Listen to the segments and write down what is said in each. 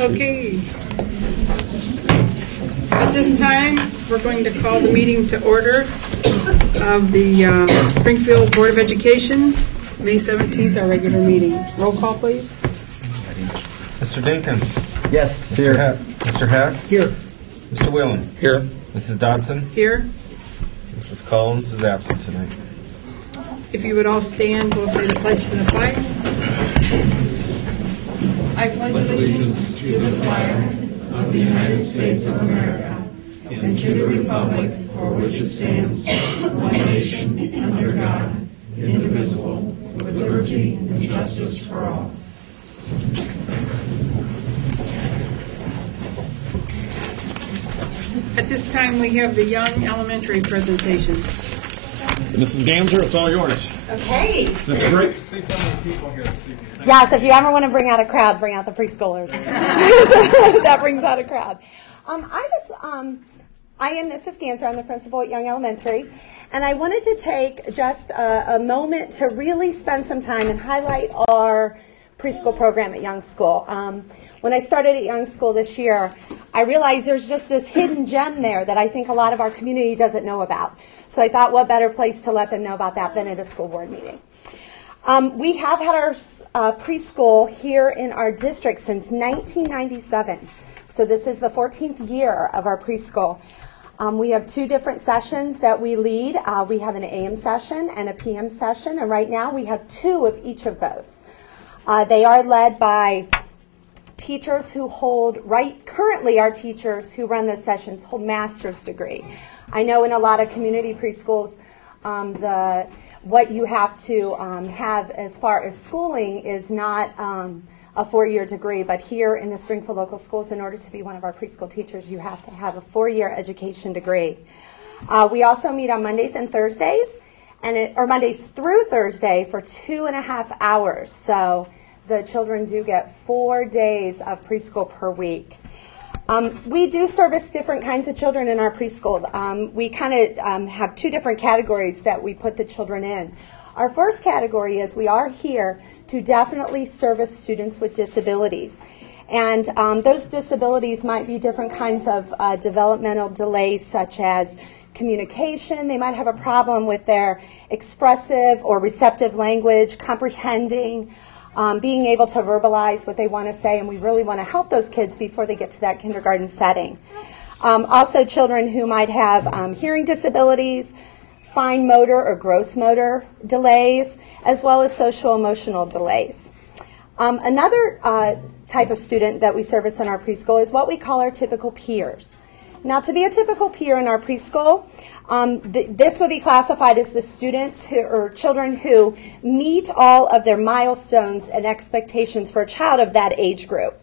Okay. At this time, we're going to call the meeting to order of the Springfield Board of Education, May 17th, our regular meeting. Roll call, please. Mr. Dinkins. Yes. Here. Mr. Hess. Here. Mr. Whalen. Here. Mrs. Dodson. Here. Mrs. Collins is absent tonight. If you would all stand, we'll say the pledge to the flag. I pledge allegiance to the flag of the United States of America and to the republic for which it stands, one nation, under God, indivisible, with liberty and justice for all. At this time, we have the Young Elementary presentation. Mrs. Gamser, it's all yours. Okay. That's great to see so many people here this evening. Yes, if you ever want to bring out a crowd, bring out the preschoolers. That brings out a crowd. I am Mrs. Gamser. I'm the principal at Young Elementary. And I wanted to take just a moment to really spend some time and highlight our preschool program at Young School. When I started at Young School this year, I realized there's just this hidden gem there that I think a lot of our community doesn't know about. So I thought, what better place to let them know about that than at a school board meeting. We have had our preschool here in our district since 1997. So this is the 14th year of our preschool. We have two different sessions that we lead. We have an AM session and a PM session, and right now we have two of each of those. They are led by teachers who hold, currently our teachers who run those sessions hold master's degree. I know in a lot of community preschools, what you have to have as far as schooling is not a 4-year degree, but here in the Springfield Local Schools, in order to be one of our preschool teachers, you have to have a 4-year education degree. We also meet on Mondays and Thursdays, or Mondays through Thursday for 2.5 hours. So the children do get 4 days of preschool per week. We do service different kinds of children in our preschool. We kind of have two different categories that we put the children in. Our first category is we are here to definitely service students with disabilities. And those disabilities might be different kinds of developmental delays, such as communication. They might have a problem with their expressive or receptive language, comprehending, being able to verbalize what they want to say, and we really want to help those kids before they get to that kindergarten setting. Also children who might have hearing disabilities, fine motor or gross motor delays, as well as social emotional delays. Another type of student that we service in our preschool is what we call our typical peers. Now, to be a typical peer in our preschool, this would be classified as the students or children who meet all of their milestones and expectations for a child of that age group.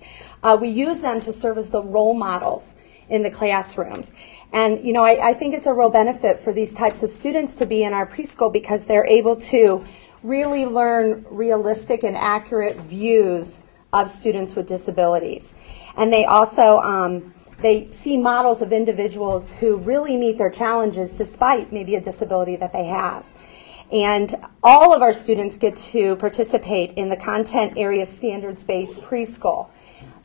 We use them to serve as the role models in the classrooms. And, you know, I think it's a real benefit for these types of students to be in our preschool because they're able to really learn realistic and accurate views of students with disabilities. And they also they see models of individuals who really meet their challenges despite maybe a disability that they have. And all of our students get to participate in the content area standards-based preschool.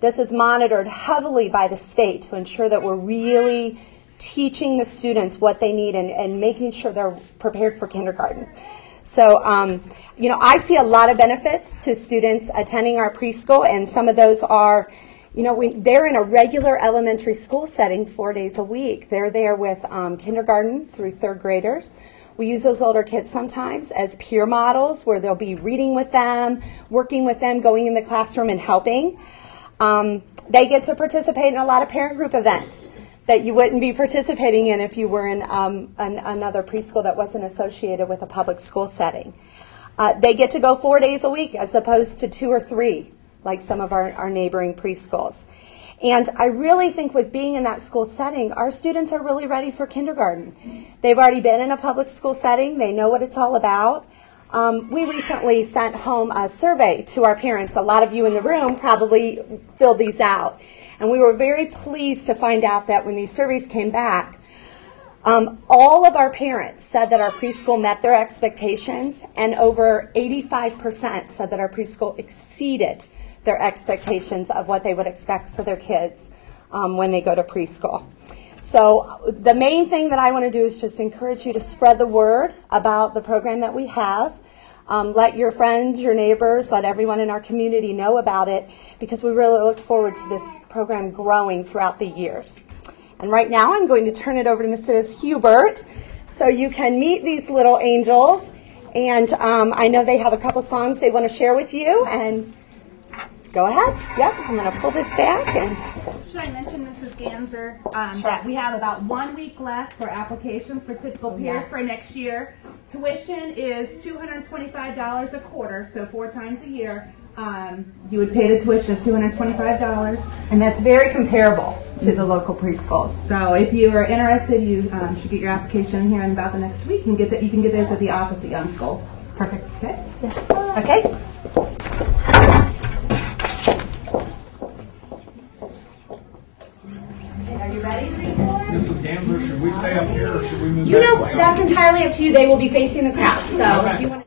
This is monitored heavily by the state to ensure that we're really teaching the students what they need and making sure they're prepared for kindergarten. So, you know, I see a lot of benefits to students attending our preschool, and some of those are, you know, they're in a regular elementary school setting 4 days a week. They're there with kindergarten through 3rd graders. We use those older kids sometimes as peer models where they'll be reading with them, working with them, going in the classroom and helping. They get to participate in a lot of parent group events that you wouldn't be participating in if you were in another preschool that wasn't associated with a public school setting. They get to go 4 days a week as opposed to 2 or 3 like some of our neighboring preschools. And I really think with being in that school setting, our students are really ready for kindergarten. They've already been in a public school setting. They know what it's all about. We recently sent home a survey to our parents. A lot of you in the room probably filled these out. And we were very pleased to find out that when these surveys came back, all of our parents said that our preschool met their expectations, and over 85% said that our preschool exceeded their expectations of what they would expect for their kids when they go to preschool. So the main thing that I want to do is just encourage you to spread the word about the program that we have. Let your friends, your neighbors, let everyone in our community know about it, because we really look forward to this program growing throughout the years. And right now I'm going to turn it over to Mrs. Hubert so you can meet these little angels. And I know they have a couple songs they want to share with you. And go ahead. Yep, I'm going to pull this back. And should I mention, Mrs. Ganser, that we have about 1 week left for applications for typical peers for next year. Tuition is $225 a quarter, so 4 times a year. You would pay the tuition of $225. And that's very comparable to the local preschools. So if you are interested, you should get your application in here in about the next week, and get that. You can get those at the office at Young School. Perfect. Okay. Yes. Okay. Are you ready? Mrs. Ganser, should we stay up here or should we move You back? know, that's entirely up to you. They will be facing the crowd. So Okay. if you want to.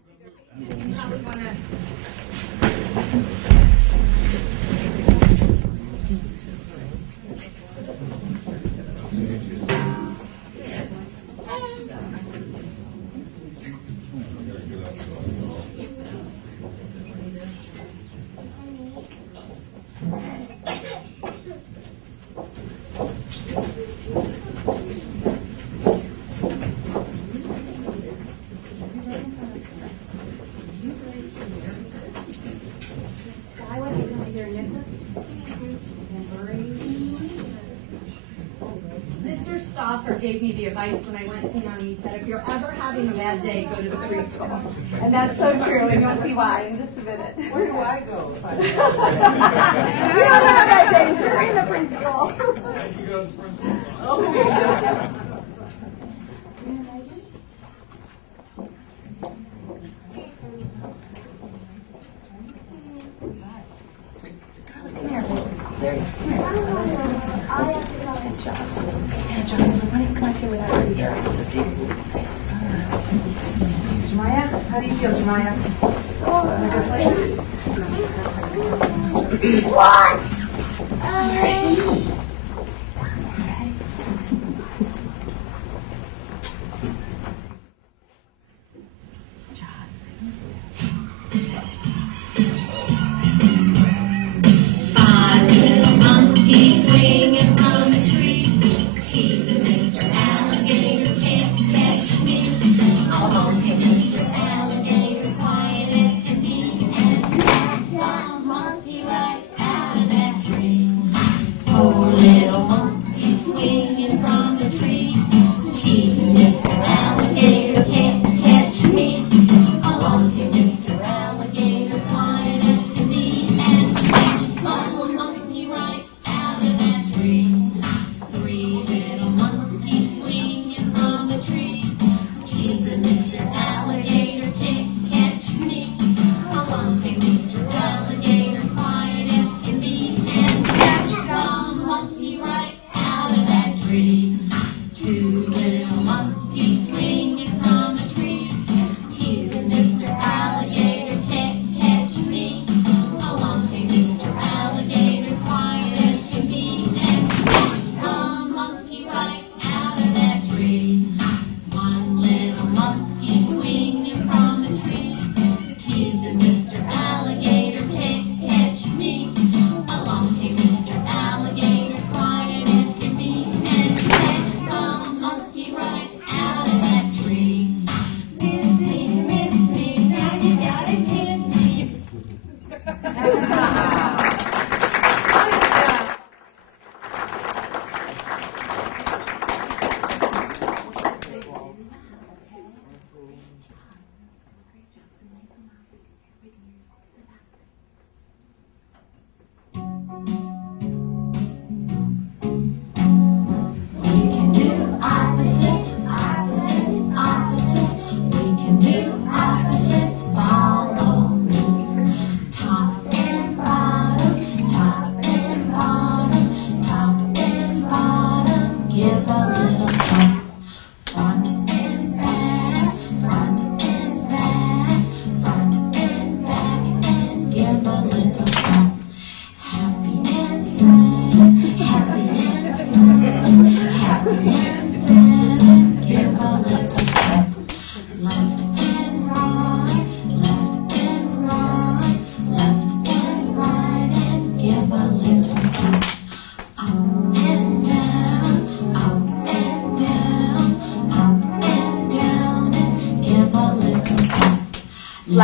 Mr. Stauffer gave me the advice when I went to Young. He said, if you're ever having a bad day, go to the preschool. And that's so true, and you'll see why in just a minute. Where do I go if I You don't have that danger in the preschool. You go to the principal's office. Jemiah, how do you feel, Jemiah? Oh, Open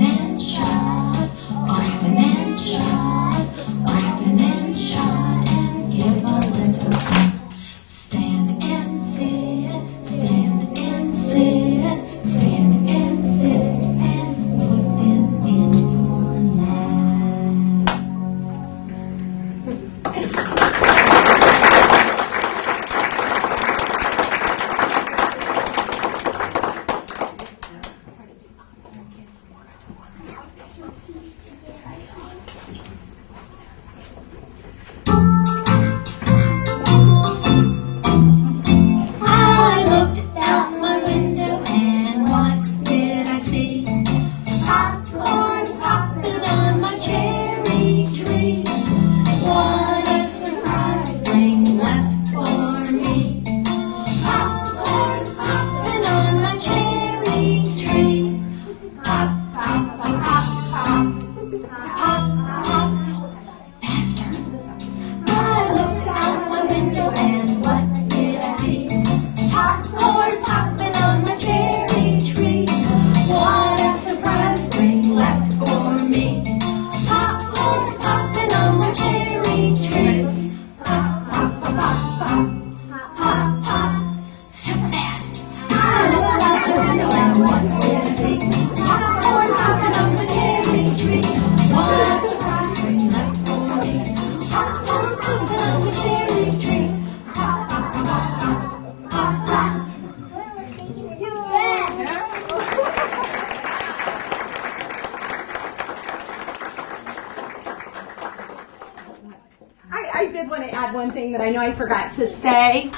and shut, open and shut, open and shut, and give a little tap. Stand and sit, stand and sit, stand and sit, and put them in your lap. I looked out my window and what did I see? Popcorn popping on my cherry tree. What a surprise thing left for me. Popcorn popping on my cherry tree. Pop, pop, pop, pop, pop, pop, pop. Faster. I looked out my window and what did I see? Popcorn popping on my cherry tree. What a surprise spring left for me. Popcorn popping on my cherry tree. Pop, pop, pop, pop, pop, pop, pop. Super fast. I looked out the window and what did I see? Popcorn popping on my cherry tree. What a surprise spring left for me. Popcorn popping on my cherry tree. Pop, pop, pop, pop, pop, pop, pop. I did want to add one thing that I know I forgot to say.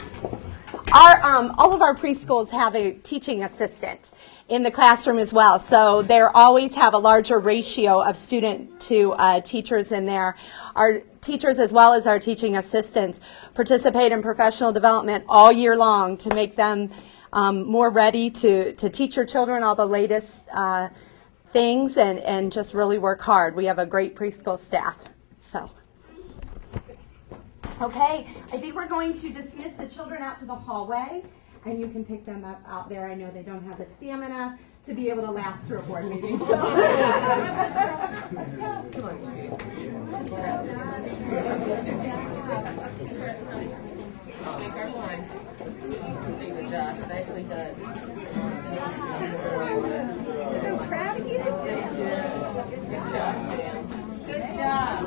All of our preschools have a teaching assistant in the classroom as well, so they always have a larger ratio of student to teachers in there. Our teachers, as well as our teaching assistants, participate in professional development all year long to make them more ready to teach your children all the latest things and just really work hard. We have a great preschool staff. So. Okay, I think we're going to dismiss the children out to the hallway, and you can pick them up out there. I know they don't have the stamina to be able to last through a board meeting. So. Make our point. Thank you, Josh. Nicely done. So proud of you. Good job, Sam. Good job.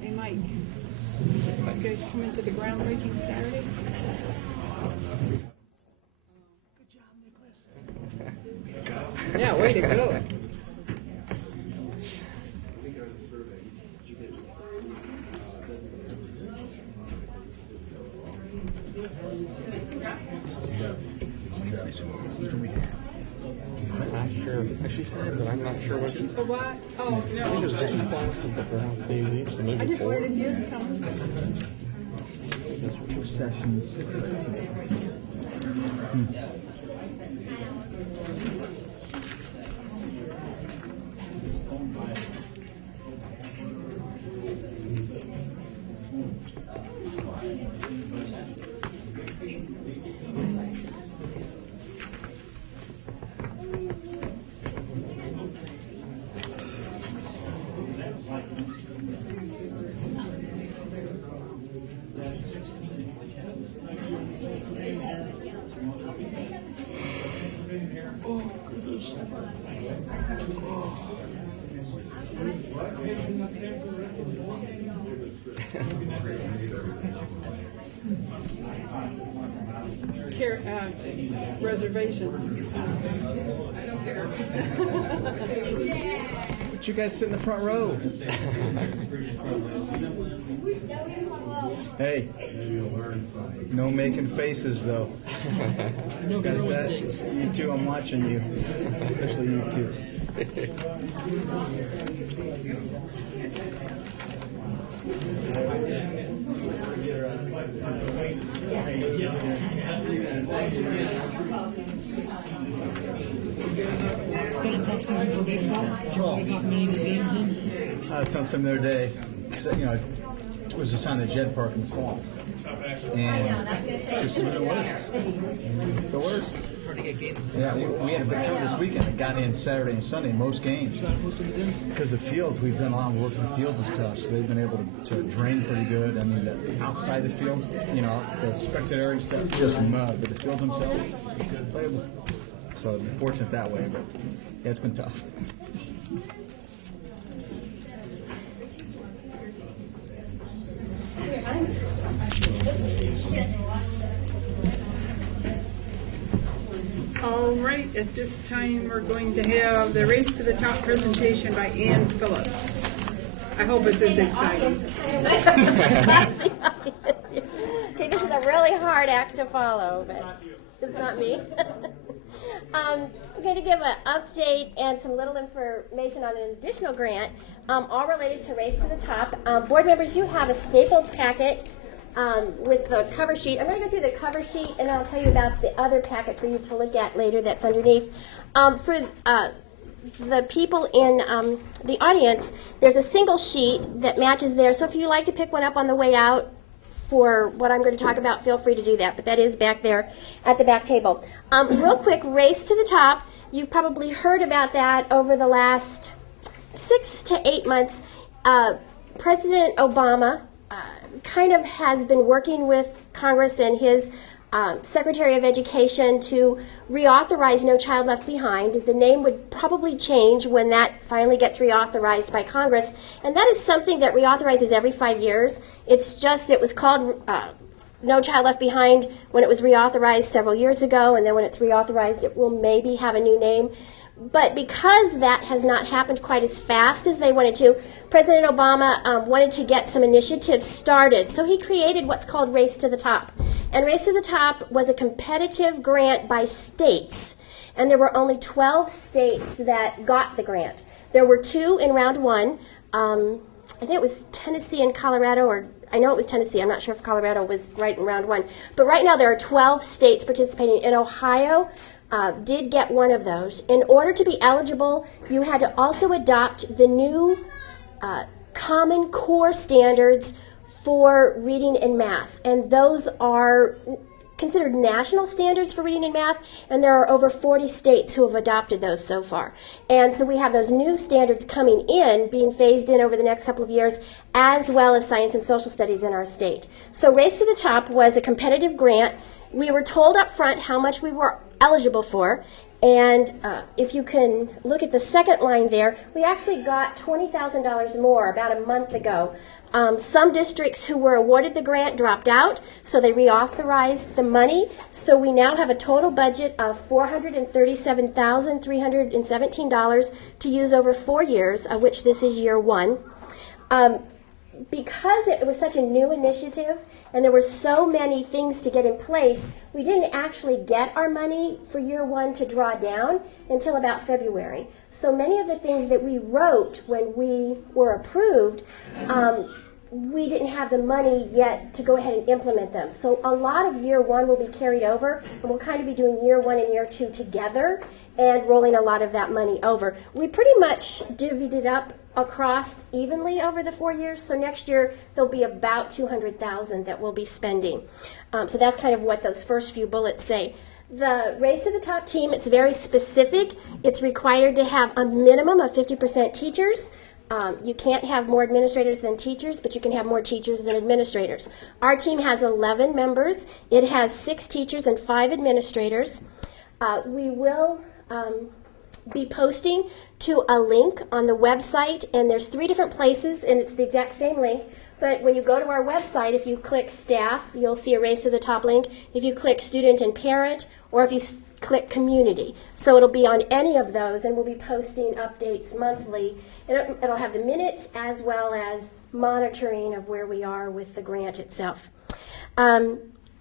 Hey, Mike. You guys coming to the groundbreaking Saturday? Good job, Nicholas. Yeah, way to go. Not sure. She said, but I'm not sure what she said. For what? Oh, I think it no. was 2,000 different things, so maybe I just 4. wondered if he is coming. Sessions. Reservation. But you guys sit in the front row. Hey, no making faces though. No Guys, throwing that- things. you two, I'm watching you, especially you two. It's been a tough season for baseball. Certainly got many of his games in. I was telling some the other day, 'cause, it was just on the Jed Park in the fall, and it's the worst. The worst. Hard to get games in. Yeah, we had a big tournament this weekend. It got in Saturday and Sunday, most games. Got most of it in. Because the fields, we've done a lot of work in the fields and stuff, so they've been able to drain pretty good. I mean, the outside the fields, the spectator area stuff, just mud, but the fields themselves, it's good playable. So I've been fortunate that way, but yeah, it's been tough. All right, at this time, we're going to have the Race to the Top presentation by Ann Phillips. I hope it's as exciting. Okay, this is a really hard act to follow, but it's not me. I'm going to give an update and some little information on an additional grant, all related to Race to the Top. Board members, you have a stapled packet with the cover sheet. I'm going to go through the cover sheet, and I'll tell you about the other packet for you to look at later that's underneath. For the people in the audience, there's a single sheet that matches there, so if you like to pick one up on the way out for what I'm going to talk about, feel free to do that, but that is back there at the back table. Real quick, Race to the Top. You've probably heard about that over the last 6 to 8 months. President Obama kind of has been working with Congress and his Secretary of Education to reauthorize No Child Left Behind. The name would probably change when that finally gets reauthorized by Congress, and that is something that reauthorizes every 5 years. It was called No Child Left Behind when it was reauthorized several years ago, and then when it's reauthorized, it will maybe have a new name. But because that has not happened quite as fast as they wanted to, President Obama wanted to get some initiatives started. So he created what's called Race to the Top. And Race to the Top was a competitive grant by states. And there were only 12 states that got the grant. There were 2 in round 1. I think it was Tennessee and Colorado, or I know it was Tennessee. I'm not sure if Colorado was right in round 1. But right now there are 12 states participating. In Ohio, did get one of those. In order to be eligible, you had to also adopt the new Common Core standards for reading and math. And those are considered national standards for reading and math, and there are over 40 states who have adopted those so far. And so we have those new standards coming in, being phased in over the next couple of years, as well as science and social studies in our state. So Race to the Top was a competitive grant. We were told up front how much we were eligible for, and if you can look at the second line there, we actually got $20,000 more about a month ago. Some districts who were awarded the grant dropped out, so they reauthorized the money. So we now have a total budget of $437,317 to use over 4 years, of which this is year 1. Because it was such a new initiative and there were so many things to get in place, we didn't actually get our money for year 1 to draw down until about February. So many of the things that we wrote when we were approved, we didn't have the money yet to go ahead and implement them. So a lot of year 1 will be carried over, and we'll kind of be doing year 1 and year 2 together and rolling a lot of that money over. We pretty much divvied it up across evenly over the 4 years. So next year there'll be about $200,000 that we'll be spending. So that's kind of what those first few bullets say. The Race to the Top team, it's very specific. It's required to have a minimum of 50% teachers. You can't have more administrators than teachers, but you can have more teachers than administrators. Our team has 11 members. It has 6 teachers and 5 administrators. We will be posting to a link on the website, and there's 3 different places, and it's the exact same link But when you go to our website, if you click staff, you'll see a Race to the Top link. If you click student and parent, or if you click community. So it'll be on any of those, and we'll be posting updates monthly. It'll have the minutes as well as monitoring of where we are with the grant itself.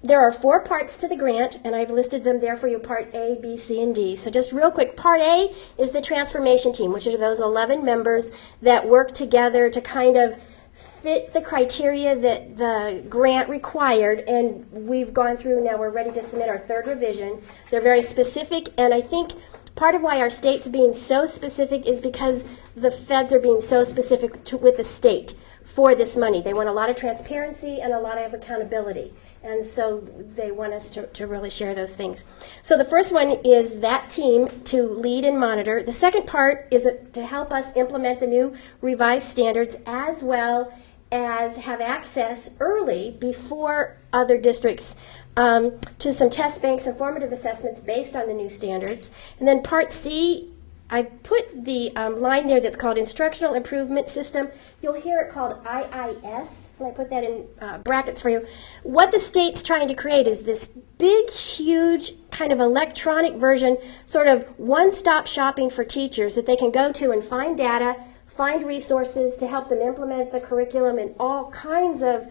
There are 4 parts to the grant, and I've listed them there for you, Part A, B, C, and D. So just real quick, Part A is the transformation team, which are those 11 members that work together to kind of fit the criteria that the grant required, and we've gone through now. We're ready to submit our 3rd revision. They're very specific, and I think part of why our state's being so specific is because the feds are being so specific with the state for this money. They want a lot of transparency and a lot of accountability. And so they want us to really share those things. So the first one is that team to lead and monitor. The second part is to help us implement the new revised standards, as well as have access early before other districts to some test banks and formative assessments based on the new standards. And then Part C, I put the line there that's called Instructional Improvement System. You'll hear it called IIS, and I put that in brackets for you. What the state's trying to create is this big, huge kind of electronic version, sort of one-stop shopping for teachers that they can go to and find data, find resources to help them implement the curriculum, and all kinds of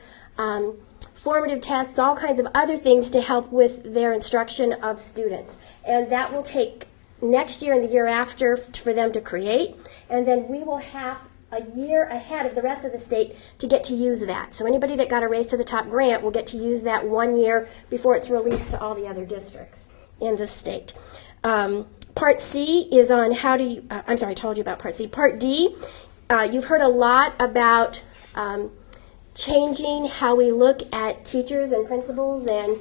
formative tests, all kinds of other things to help with their instruction of students. And that will take next year and the year after for them to create, and then we will have a year ahead of the rest of the state to get to use that. So anybody that got a Race to the Top grant will get to use that 1 year before it's released to all the other districts in the state. Part C is on how to, I'm sorry, I told you about Part C. Part D, you've heard a lot about changing how we look at teachers and principals, and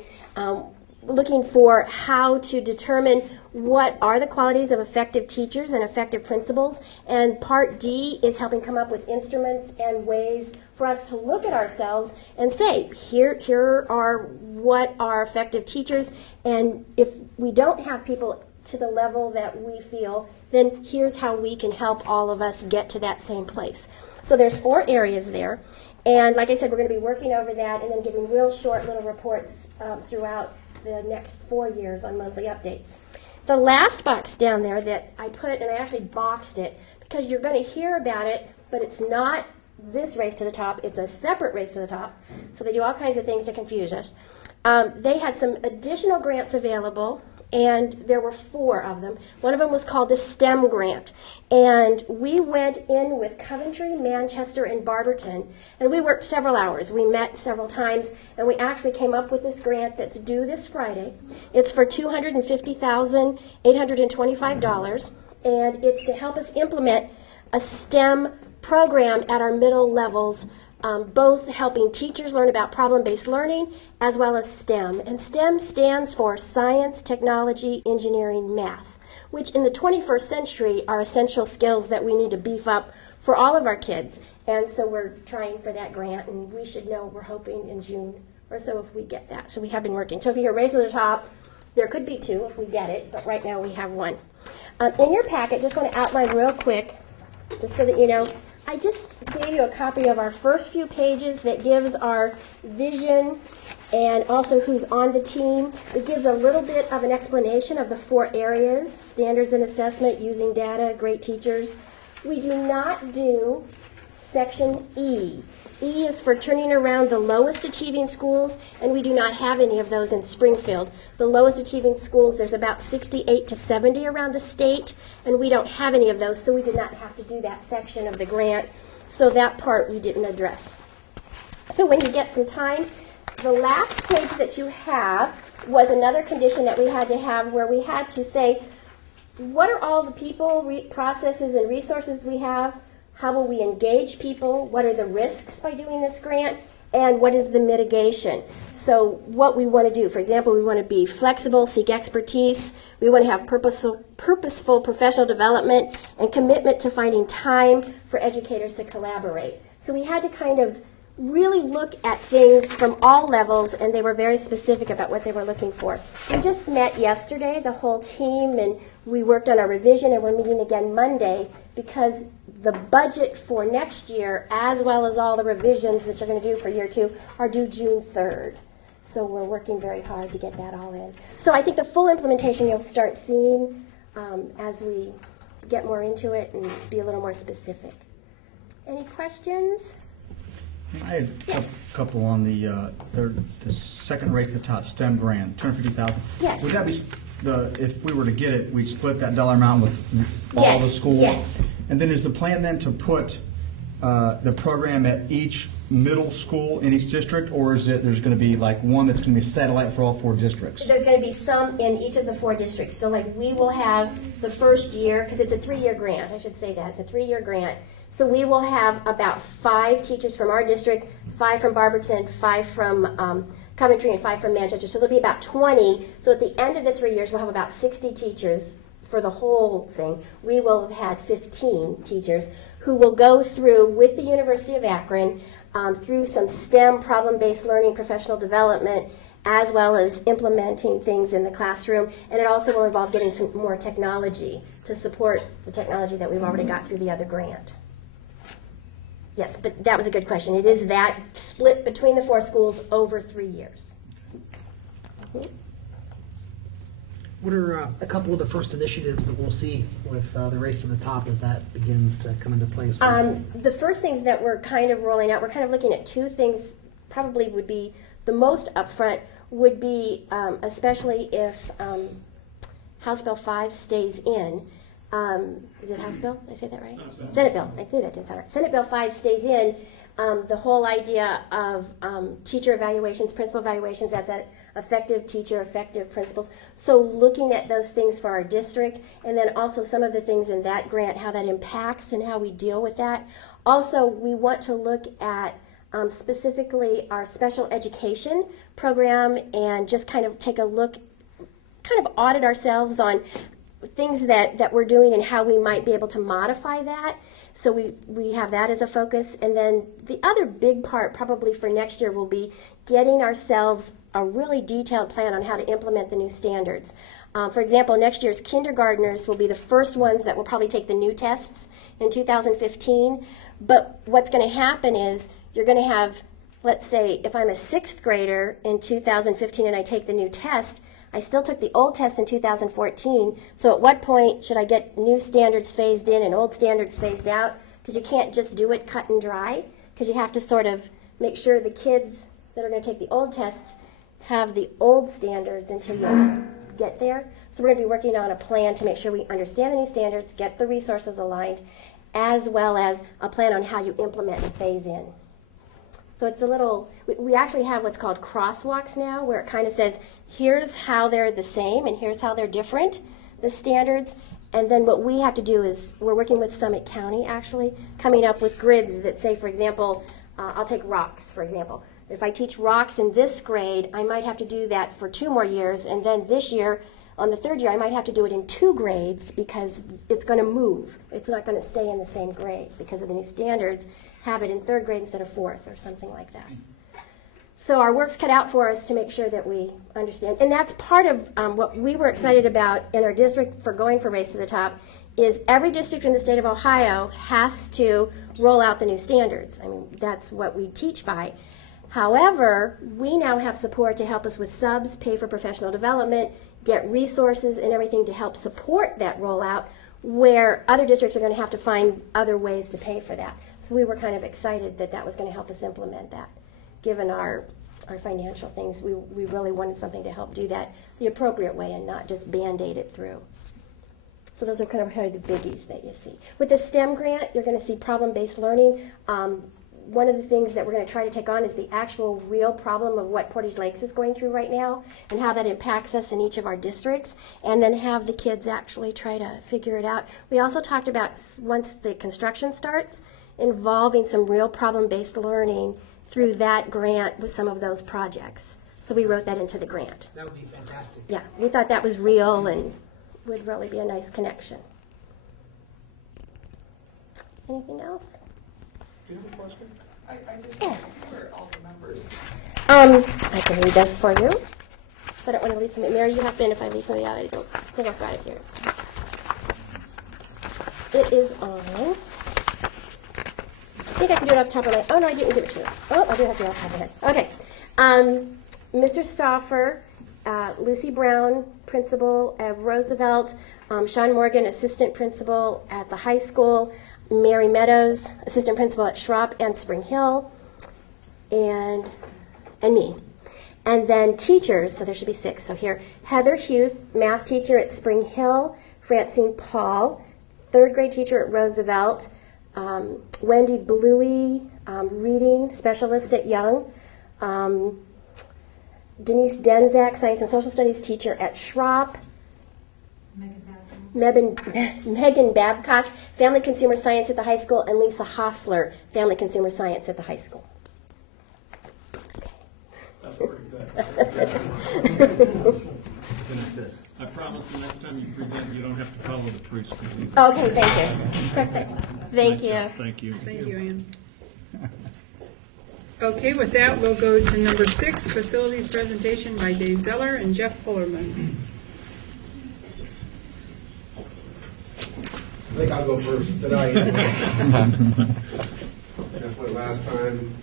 looking for how to determine what are the qualities of effective teachers and effective principals. And Part D is helping come up with instruments and ways for us to look at ourselves and say, here are what are effective teachers, and if we don't have people to the level that we feel, then here's how we can help all of us get to that same place. So there's 4 areas there, and like I said, we're going to be working over that and then giving real short little reports throughout the next 4 years on monthly updates. The last box down there that I put, and I actually boxed it because you're going to hear about it, but it's not this Race to the Top, it's a separate Race to the Top. So they do all kinds of things to confuse us. They had some additional grants available, and there were 4 of them. One of them was called the STEM grant, and we went in with Coventry, Manchester, and Barberton, and we worked several hours. We met several times, and we actually came up with this grant that's due this Friday. It's for $250,825, and it's to help us implement a STEM program at our middle levels, both helping teachers learn about problem-based learning as well as STEM. And STEM stands for Science, Technology, Engineering, Math, which in the 21st century are essential skills that we need to beef up for all of our kids. And so we're trying for that grant, and we should know, we're hoping in June or so if we get that. So we have been working. So if you hear Race to the Top, there could be 2 if we get it, but right now we have 1. In your packet, just want to outline real quick, just so that you know, I just gave you a copy of our first few pages that gives our vision and also who's on the team. It gives a little bit of an explanation of the 4 areas: standards and assessment, using data, great teachers. We do not do section E. E is for turning around the lowest achieving schools, and we do not have any of those in Springfield. The lowest achieving schools, there's about 68 to 70 around the state, and we don't have any of those, so we did not have to do that section of the grant. So that part we didn't address. So when you get some time, the last page that you have was another condition that we had to have, where we had to say, what are all the people, processes, and resources we have? How will we engage people? What are the risks by doing this grant? And what is the mitigation? So what we want to do, for example, we want to be flexible, seek expertise. We want to have purposeful professional development and commitment to finding time for educators to collaborate. So we had to kind of really look at things from all levels, and they were very specific about what they were looking for. We just met yesterday, the whole team, and we worked on our revision, and we're meeting again Monday because the budget for next year, as well as all the revisions that you're going to do for year 2, are due June 3rd. So we're working very hard to get that all in. So I think the full implementation you'll start seeing as we get more into it and be a little more specific. Any questions? I had Yes. a couple on the second race to the top STEM grant, $250,000. Yes. Would that be if we were to get it, we split that dollar amount with all the Yes, schools? yes. And then is the plan then to put the program at each middle school in each district, or is it there's going to be like one that's going to be a satellite for all 4 districts? There's going to be some in each of the 4 districts. So like we will have the first year, because it's a 3-year grant, I should say that, it's a 3-year grant. So we will have about 5 teachers from our district, 5 from Barberton, 5 from Coventry, and 5 from Manchester. So there'll be about 20. So at the end of the 3 years, we'll have about 60 teachers for the whole thing. We will have had 15 teachers who will go through with the University of Akron through some STEM, problem-based learning, professional development, as well as implementing things in the classroom. And it also will involve getting some more technology to support the technology that we've already got through the other grant. Yes, but that was a good question. It is that split between the 4 schools over 3 years. What are a couple of the first initiatives that we'll see with the Race to the Top as that begins to come into place? The first things that we're kind of rolling out, we're kind of looking at 2 things, probably would be the most upfront, would be especially if House Bill 5 stays in. Is it House Bill? Did I say that right? Senate Bill. I knew that didn't sound right. Senate Bill 5 stays in. The whole idea of teacher evaluations, principal evaluations, that's that effective teacher, effective principals. So looking at those things for our district, and then also some of the things in that grant, how that impacts and how we deal with that. Also, we want to look at specifically our special education program and just kind of take a look, kind of audit ourselves on things that we're doing and how we might be able to modify that. So we have that as a focus. And then the other big part probably for next year will be getting ourselves a really detailed plan on how to implement the new standards. For example, next year's kindergartners will be the first ones that will probably take the new tests in 2015. But what's going to happen is you're going to have, let's say, if I'm a 6th grader in 2015 and I take the new test, I still took the old test in 2014, so at what point should I get new standards phased in and old standards phased out? Because you can't just do it cut and dry, because you have to sort of make sure the kids that are going to take the old tests have the old standards until you get there. So we're going to be working on a plan to make sure we understand the new standards, get the resources aligned, as well as a plan on how you implement and phase in. So it's a little, we actually have what's called crosswalks now, where it kind of says, here's how they're the same and here's how they're different, the standards. And then what we have to do is, we're working with Summit County actually, coming up with grids that say, for example, I'll take rocks, for example. If I teach rocks in this grade, I might have to do that for 2 more years, and then this year, on the 3rd year, I might have to do it in 2 grades because it's going to move. It's not going to stay in the same grade because of the new standards. Have it in 3rd grade instead of 4th or something like that. So our work's cut out for us to make sure that we understand. And that's part of what we were excited about in our district for going for Race to the Top, is every district in the state of Ohio has to roll out the new standards. I mean, that's what we teach by. However, we now have support to help us with subs, pay for professional development, get resources and everything to help support that rollout, where other districts are going to have to find other ways to pay for that. So we were kind of excited that that was going to help us implement that. Given our financial things, we really wanted something to help do that the appropriate way and not just Band-Aid it through. So those are kind of the biggies that you see. With the STEM grant, you're going to see problem-based learning. One of the things that we're going to try to take on is the actual real problem of what Portage Lakes is going through right now and how that impacts us in each of our districts, and then have the kids actually try to figure it out. We also talked about, once the construction starts, involving some real problem-based learning through that grant with some of those projects. So we wrote that into the grant. That would be fantastic. Yeah, we thought that was real and would really be a nice connection. Anything else? Do you have a question? I just Yes. for all the members. I can read this for you. I don't want to leave somebody. Mary, you have been. If I leave somebody out, I think I've got it here. It is on think I can do it off the top of my. Oh no, I didn't give it to you. Oh, I do have to do it off the top of my head. Okay. Mr. Stauffer, Lucy Brown, principal of Roosevelt, Sean Morgan, assistant principal at the high school, Mary Meadows, assistant principal at Schropp and Spring Hill, and me. And then teachers, so there should be 6. So here, Heather Huth, math teacher at Spring Hill, Francine Paul, 3rd grade teacher at Roosevelt, Wendy Bluey, reading specialist at Young, Denise Denzak, science and social studies teacher at Schropp, Megan Babcock, family consumer science at the high school, and Lisa Hostler, family consumer science at the high school. That's pretty good. I promise the next time you present, you don't have to follow the prescript. Okay, thank you. Thank you. Thank you. Thank you, Ann. Okay, with that, we'll go to number 6, facilities presentation by Dave Zeller and Jeff Fullerman. I think I'll go first tonight. Jeff went last time.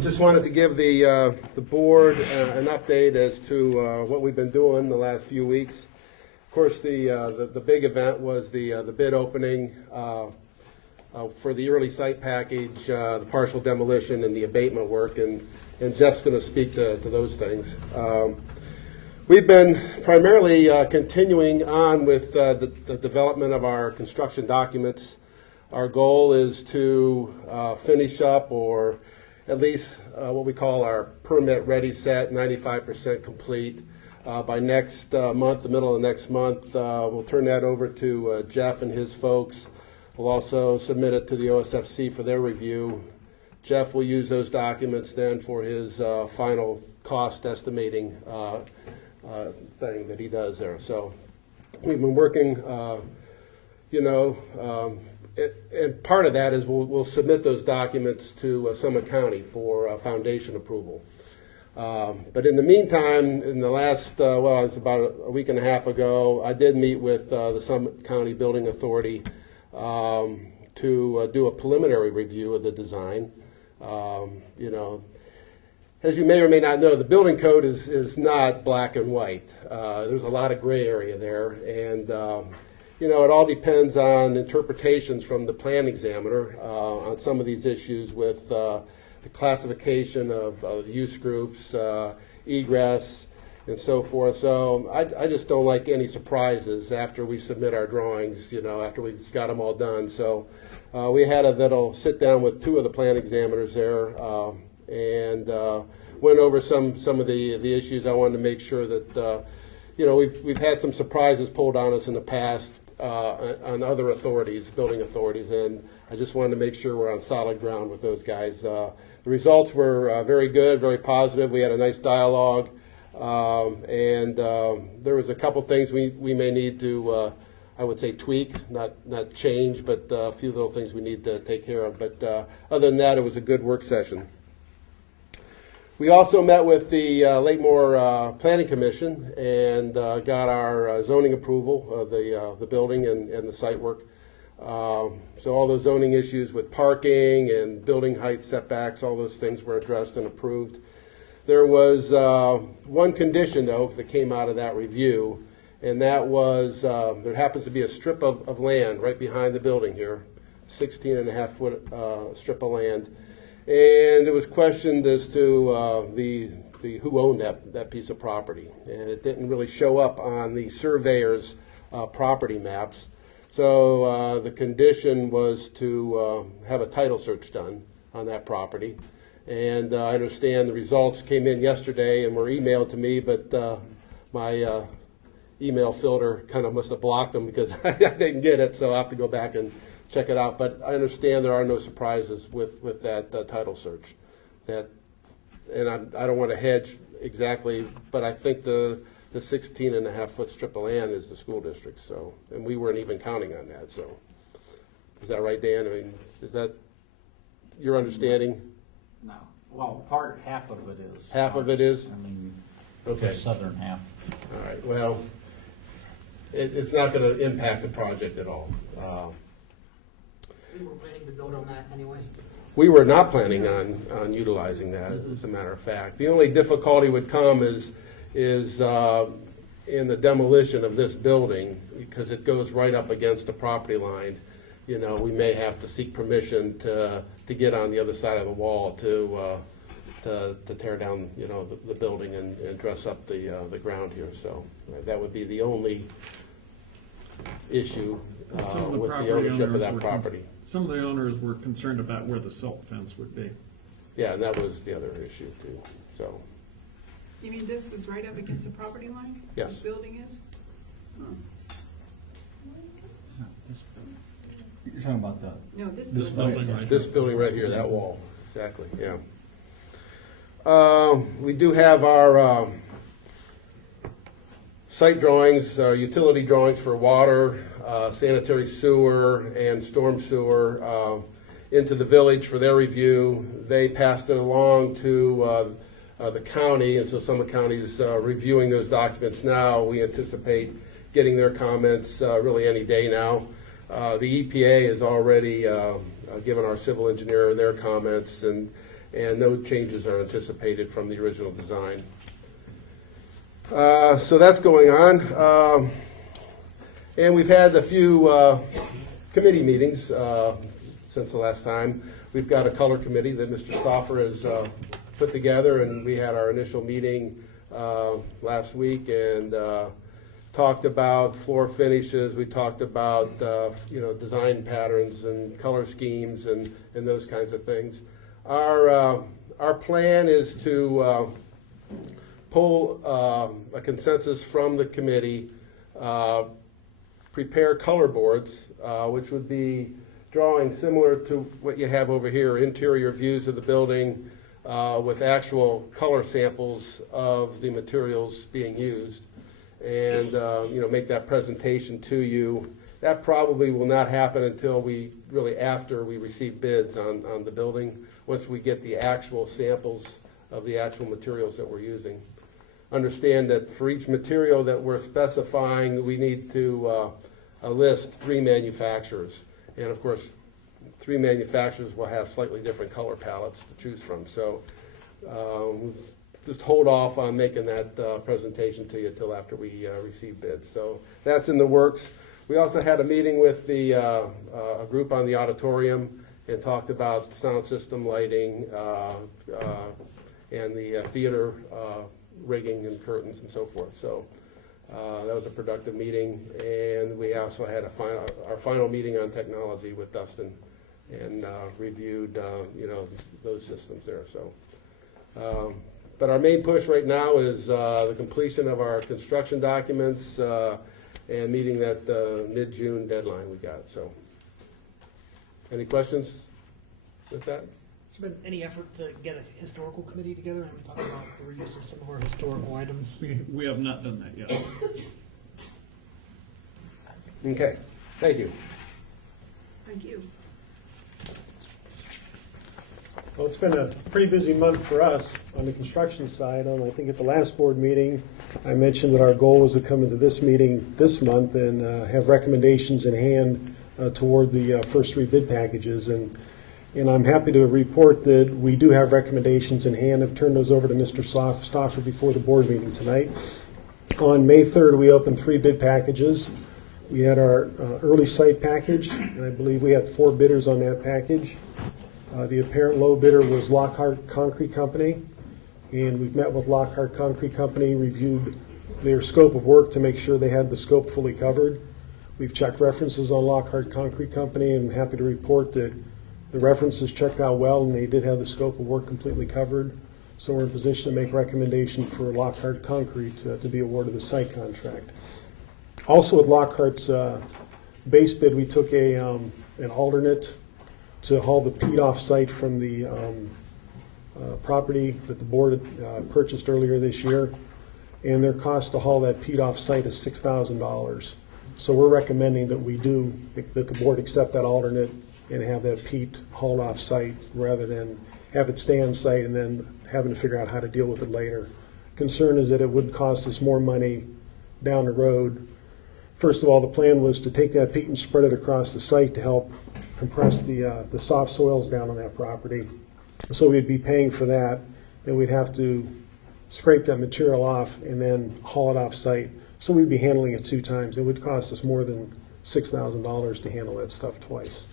Just wanted to give the board an update as to what we've been doing the last few weeks. Of course, the big event was the bid opening for the early site package, the partial demolition, and the abatement work, and Jeff's going to speak to those things. We've been primarily continuing on with the development of our construction documents. Our goal is to finish up, or at least what we call our permit ready set, 95% complete. By next month, the middle of next month, we'll turn that over to Jeff and his folks. We'll also submit it to the OSFC for their review. Jeff will use those documents then for his final cost estimating thing that he does there. So we've been working, and part of that is we'll submit those documents to Summit County for foundation approval. But in the meantime, in the last, it was about a week and a half ago, I did meet with the Summit County Building Authority to do a preliminary review of the design. As you may or may not know, the building code is not black and white. There's a lot of gray area there, and it all depends on interpretations from the plan examiner on some of these issues with the classification of use groups, egress, and so forth. So I just don't like any surprises after we submit our drawings, after we've got them all done. So we had a little sit down with 2 of the plan examiners there and went over some of the issues. I wanted to make sure that, we've had some surprises pulled on us in the past on other authorities, building authorities, and I just wanted to make sure we're on solid ground with those guys. The results were very good, very positive. We had a nice dialogue. And there was a couple things we may need to, I would say, tweak, not change, but a few little things we need to take care of. But other than that, it was a good work session. We also met with the Lakemore Planning Commission and got our zoning approval of the building and the site work. So all those zoning issues with parking and building height setbacks, all those things were addressed and approved. There was one condition, though, that came out of that review, and that was there happens to be a strip of land right behind the building here, 16.5-foot strip of land, and it was questioned as to the who owned that piece of property, and it didn't really show up on the surveyor's property maps. So the condition was to have a title search done on that property. And I understand the results came in yesterday and were emailed to me, but my email filter kind of must have blocked them because I didn't get it, so I'll have to go back and check it out. But I understand there are no surprises with that title search. And I don't want to hedge exactly, but I think the 16.5-foot strip of land is the school district. So, and we weren't even counting on that. So, is that right, Dan? I mean, is that your understanding? No. Well, half of it is. Half of it is? I mean, okay. The southern half. All right. Well, it's not going to impact the project at all. were planning to build on that anyway? We were not planning on utilizing that, as a matter of fact. The only difficulty would come is in the demolition of this building, because it goes right up against the property line. You know, we may have to seek permission to get on the other side of the wall to tear down, you know, the building and dress up the ground here. So that would be the only issue with the ownership of that property. Some of the owners were concerned about where the silt fence would be. Yeah, and that was the other issue too. So. You mean this is right up against the property line? Yes. This building is? You're talking about No, this this building. building. This building right here, that wall, exactly, yeah. We do have our site drawings, utility drawings for water, sanitary sewer, and storm sewer into the village for their review. They passed it along to the county, and so some of the county's reviewing those documents now. We anticipate getting their comments really any day now. The EPA has already given our civil engineer their comments, and no changes are anticipated from the original design. So that's going on. And we've had a few committee meetings since the last time. We've got a color committee that Mr. Stauffer has put together, and we had our initial meeting last week and talked about floor finishes. We talked about you know, design patterns and color schemes and those kinds of things. Our plan is to pull a consensus from the committee, prepare color boards, which would be drawing similar to what you have over here, interior views of the building with actual color samples of the materials being used, and you know, make that presentation to you. That probably will not happen until after we receive bids on the building, once we get the actual samples of the actual materials that we're using. Understand that for each material that we're specifying, we need to list 3 manufacturers. And of course, 3 manufacturers will have slightly different color palettes to choose from. So just hold off on making that presentation to you until after we receive bids. So that's in the works. We also had a meeting with a group on the auditorium and talked about sound system, lighting, and the theater rigging and curtains and so forth. So that was a productive meeting, and we also had our final meeting on technology with Dustin, and reviewed you know, those systems there. So, but our main push right now is the completion of our construction documents and meeting that mid-June deadline we got. So, any questions with that? Has there been any effort to get a historical committee together and talk about the reuse of some of our historical items? We have not done that yet. Okay, thank you. Thank you. Well, it's been a pretty busy month for us on the construction side. I think at the last board meeting, I mentioned that our goal was to come into this meeting this month and have recommendations in hand toward the first 3 bid packages. And I'm happy to report that we do have recommendations in hand. I've turned those over to Mr. Stauffer before the board meeting tonight. On May 3rd, we opened 3 bid packages. We had our early site package, and I believe we had 4 bidders on that package. The apparent low bidder was Lockhart Concrete Company, and we've met with Lockhart Concrete Company, reviewed their scope of work to make sure they had the scope fully covered. We've checked references on Lockhart Concrete Company, and I'm happy to report that the references checked out well, and they did have the scope of work completely covered. So we're in position to make recommendation for Lockhart Concrete to be awarded the site contract. Also with Lockhart's base bid, we took an alternate to haul the peat off site from the property that the board had purchased earlier this year, and their cost to haul that peat off site is $6,000. So we're recommending that the board accept that alternate and have that peat hauled off site rather than have it stay on site and then having to figure out how to deal with it later. Concern is that it would cost us more money down the road First of all, the plan was to take that peat and spread it across the site to help compress the soft soils down on that property. So we'd be paying for that, then we'd have to scrape that material off and then haul it off site. So we'd be handling it 2 times. It would cost us more than $6,000 to handle that stuff twice.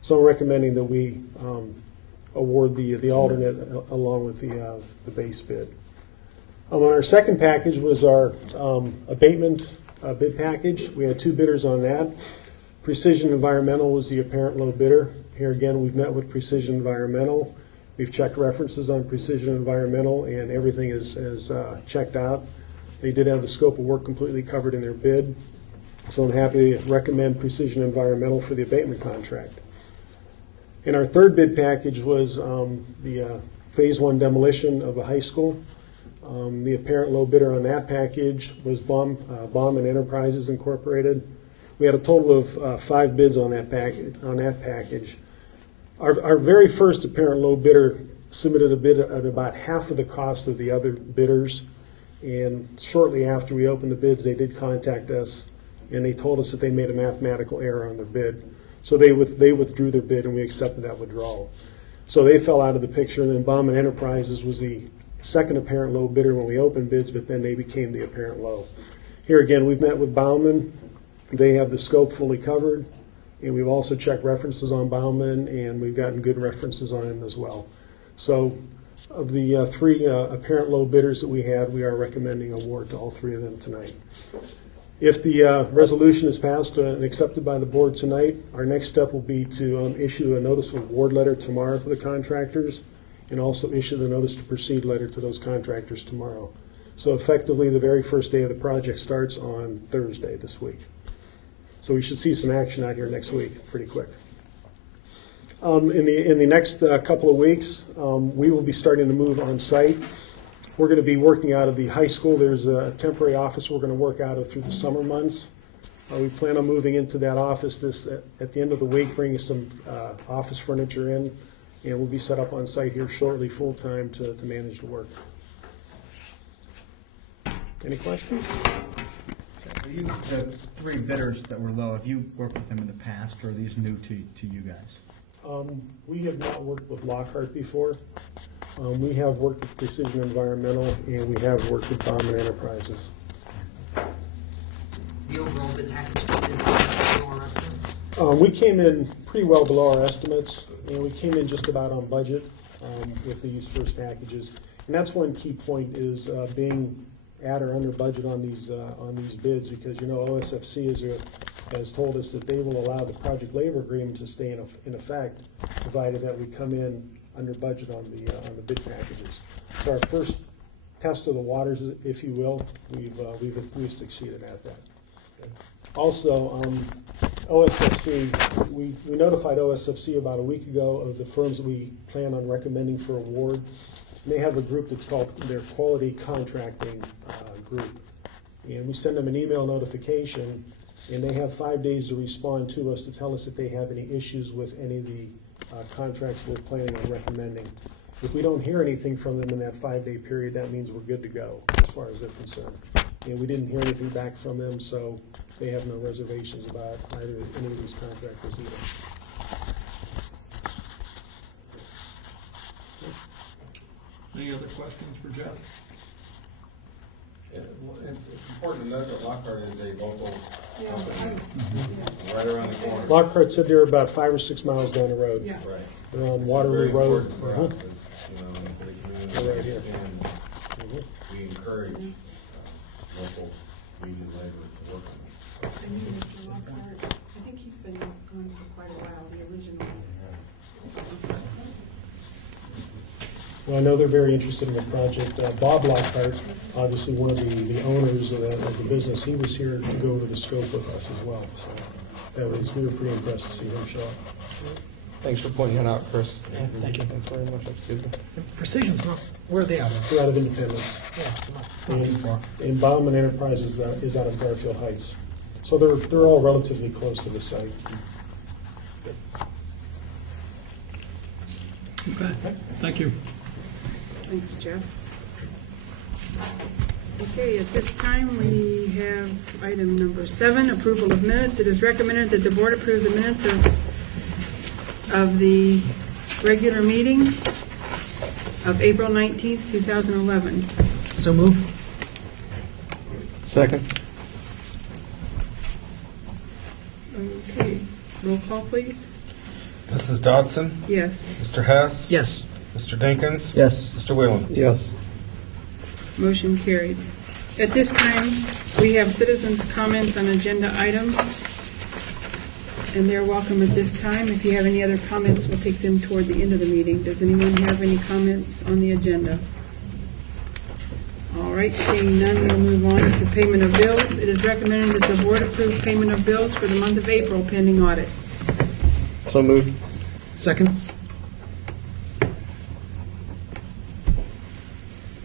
So I'm recommending that we award the alternate along with the base bid. On our second package was our abatement bid package. We had 2 bidders on that. Precision Environmental was the apparent low bidder. Here again, we've met with Precision Environmental. We've checked references on Precision Environmental, and everything is checked out. They did have the scope of work completely covered in their bid. So I'm happy to recommend Precision Environmental for the abatement contract. And our third bid package was the Phase 1 demolition of the high school. The apparent low bidder on that package was Baumann Enterprises Incorporated. We had a total of 5 bids on that package. Our very first apparent low bidder submitted a bid at about half of the cost of the other bidders. And shortly after we opened the bids, they did contact us, and they told us that they made a mathematical error on their bid. So they withdrew their bid, and we accepted that withdrawal. So they fell out of the picture, and then Baumann Enterprises was the second apparent low bidder when we opened bids, but then they became the apparent low. Here again, we've met with Baumann. They have the scope fully covered, and we've also checked references on Baumann, and we've gotten good references on him as well. So of the 3 apparent low bidders that we had, we are recommending award to all 3 of them tonight. If the resolution is passed and accepted by the board tonight, our next step will be to issue a notice of award letter tomorrow to the contractors, and also issue the notice to proceed letter to those contractors tomorrow. So effectively, the very first day of the project starts on Thursday this week. So we should see some action out here next week, pretty quick. In the next couple of weeks, we will be starting to move on site. We're going to be working out of the high school. There's a temporary office we're going to work out of through the summer months. We plan on moving into that office at the end of the week, bringing some office furniture in, and we'll be set up on site here shortly, full-time, to manage the work. Any questions? The 3 bidders that were low, have you worked with them in the past, or are these new to you guys? We have not worked with Lockhart before. We have worked with Precision Environmental, and we have worked with Baumann Enterprises. The overall bid package came in below our estimates? We came in pretty well below our estimates, and we came in just about on budget with these first packages. And that's one key point, is being at or under budget on these bids, because OSFC has told us that they will allow the project labor agreement to stay in effect, provided that we come in under budget on the bid packages. So our first test of the waters, if you will, we've succeeded at that. Okay. Also, OSFC, we notified OSFC about a week ago of the firms that we plan on recommending for award. And they have a group that's called their Quality Contracting Group. And we send them an email notification, and they have 5 days to respond to us to tell us if they have any issues with any of the contracts we're planning on recommending. If we don't hear anything from them in that 5-day period, that means we're good to go as far as they're concerned. And we didn't hear anything back from them, so they have no reservations about either any of these contractors either. Any other questions for Jeff? Yeah, well, it's important to note that Lockhart is a local company, right around the corner. Lockhart said they're about 5 or 6 miles down the road. Yeah. Right. They're on So Waterloo very Road. important for us, as, for the community. They're right here. And we encourage local union labor to work on this. I knew Mr. Lockhart, I think he's been going for quite a while, the original. Well, I know they're very interested in the project. Bob Lockhart, obviously one of the owners of the business, he was here to go over the scope with us as well. So we were pretty impressed to see him show up. Thanks for pointing that out, Chris. Yeah, thank you. Thanks very much. That's good. Precision's not, where are they out of? They're out of Independence. Yeah, not too far. And Baumann Enterprises is out of Garfield Heights. So they're all relatively close to the site. Okay, thank you. Thanks, Jeff. Okay, at this time, we have item number 7, approval of minutes. It is recommended that the board approve the minutes of the regular meeting of April 19th, 2011. So move. Second. Okay, roll call, please. Mrs. Dodson? Yes. Mr. Hess? Yes. Mr. Dinkins? Yes. Mr. Whalen? Yes. Motion carried. At this time, we have citizens' comments on agenda items, and they're welcome at this time. If you have any other comments, we'll take them toward the end of the meeting. Does anyone have any comments on the agenda? All right, seeing none, we'll move on to payment of bills. It is recommended that the board approve payment of bills for the month of April pending audit. So moved. Second.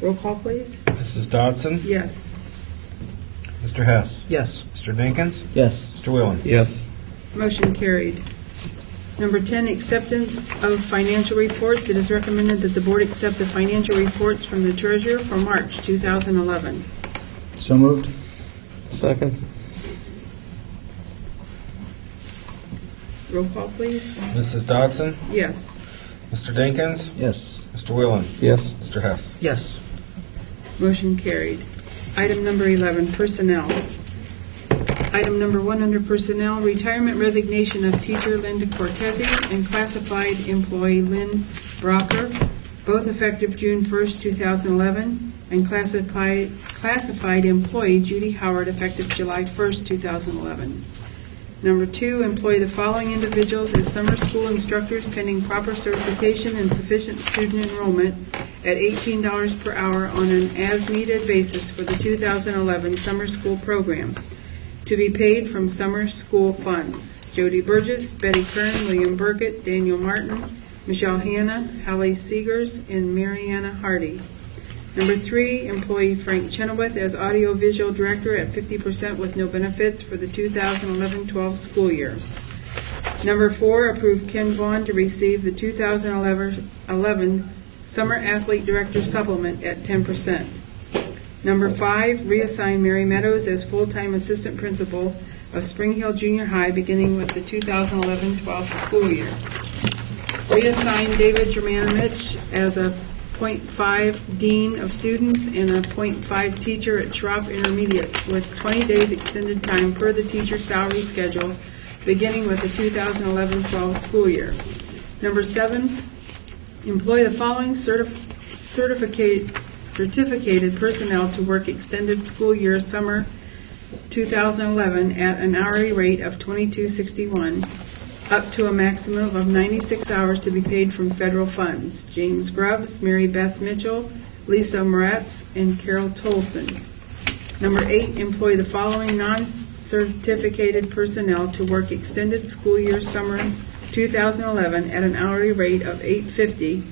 Roll call, please. Mrs. Dodson? Yes. Mr. Hess? Yes. Mr. Dinkins? Yes. Mr. Whalen? Yes. Motion carried. Number 10, acceptance of financial reports. It is recommended that the board accept the financial reports from the treasurer for March 2011. So moved. Second. Roll call, please. Mrs. Dodson? Yes. Mr. Dinkins? Yes. Mr. Whalen? Yes. Mr. Hess? Yes. Motion carried. Item number 11, personnel. Item number 1 under personnel, retirement resignation of teacher Linda Cortese and classified employee Lynn Brocker, both effective June 1st, 2011, and classified employee Judy Howard effective July 1st, 2011. Number 2, employ the following individuals as summer school instructors pending proper certification and sufficient student enrollment at $18 per hour on an as-needed basis for the 2011 summer school program, to be paid from summer school funds. Jody Burgess, Betty Kern, William Burkett, Daniel Martin, Michelle Hanna, Hallie Seegers, and Mariana Hardy. Number 3, employee Frank Chenoweth as audiovisual director at 50% with no benefits for the 2011-12 school year. Number 4, approve Ken Vaughn to receive the 2011 summer athlete director supplement at 10%. Number 5, reassign Mary Meadows as full-time assistant principal of Spring Hill Junior High beginning with the 2011-12 school year. Reassign David Germanovich as a .5 dean of students and a .5 teacher at Schroff Intermediate with 20 days extended time per the teacher's salary schedule beginning with the 2011-12 school year. Number 7, employ the following certificated personnel to work extended school year summer 2011 at an hourly rate of $22.61, up to a maximum of 96 hours to be paid from federal funds. James Grubbs, Mary Beth Mitchell, Lisa Moretz, and Carol Tolson. Number 8, employ the following non-certificated personnel to work extended school year summer 2011 at an hourly rate of $8.50,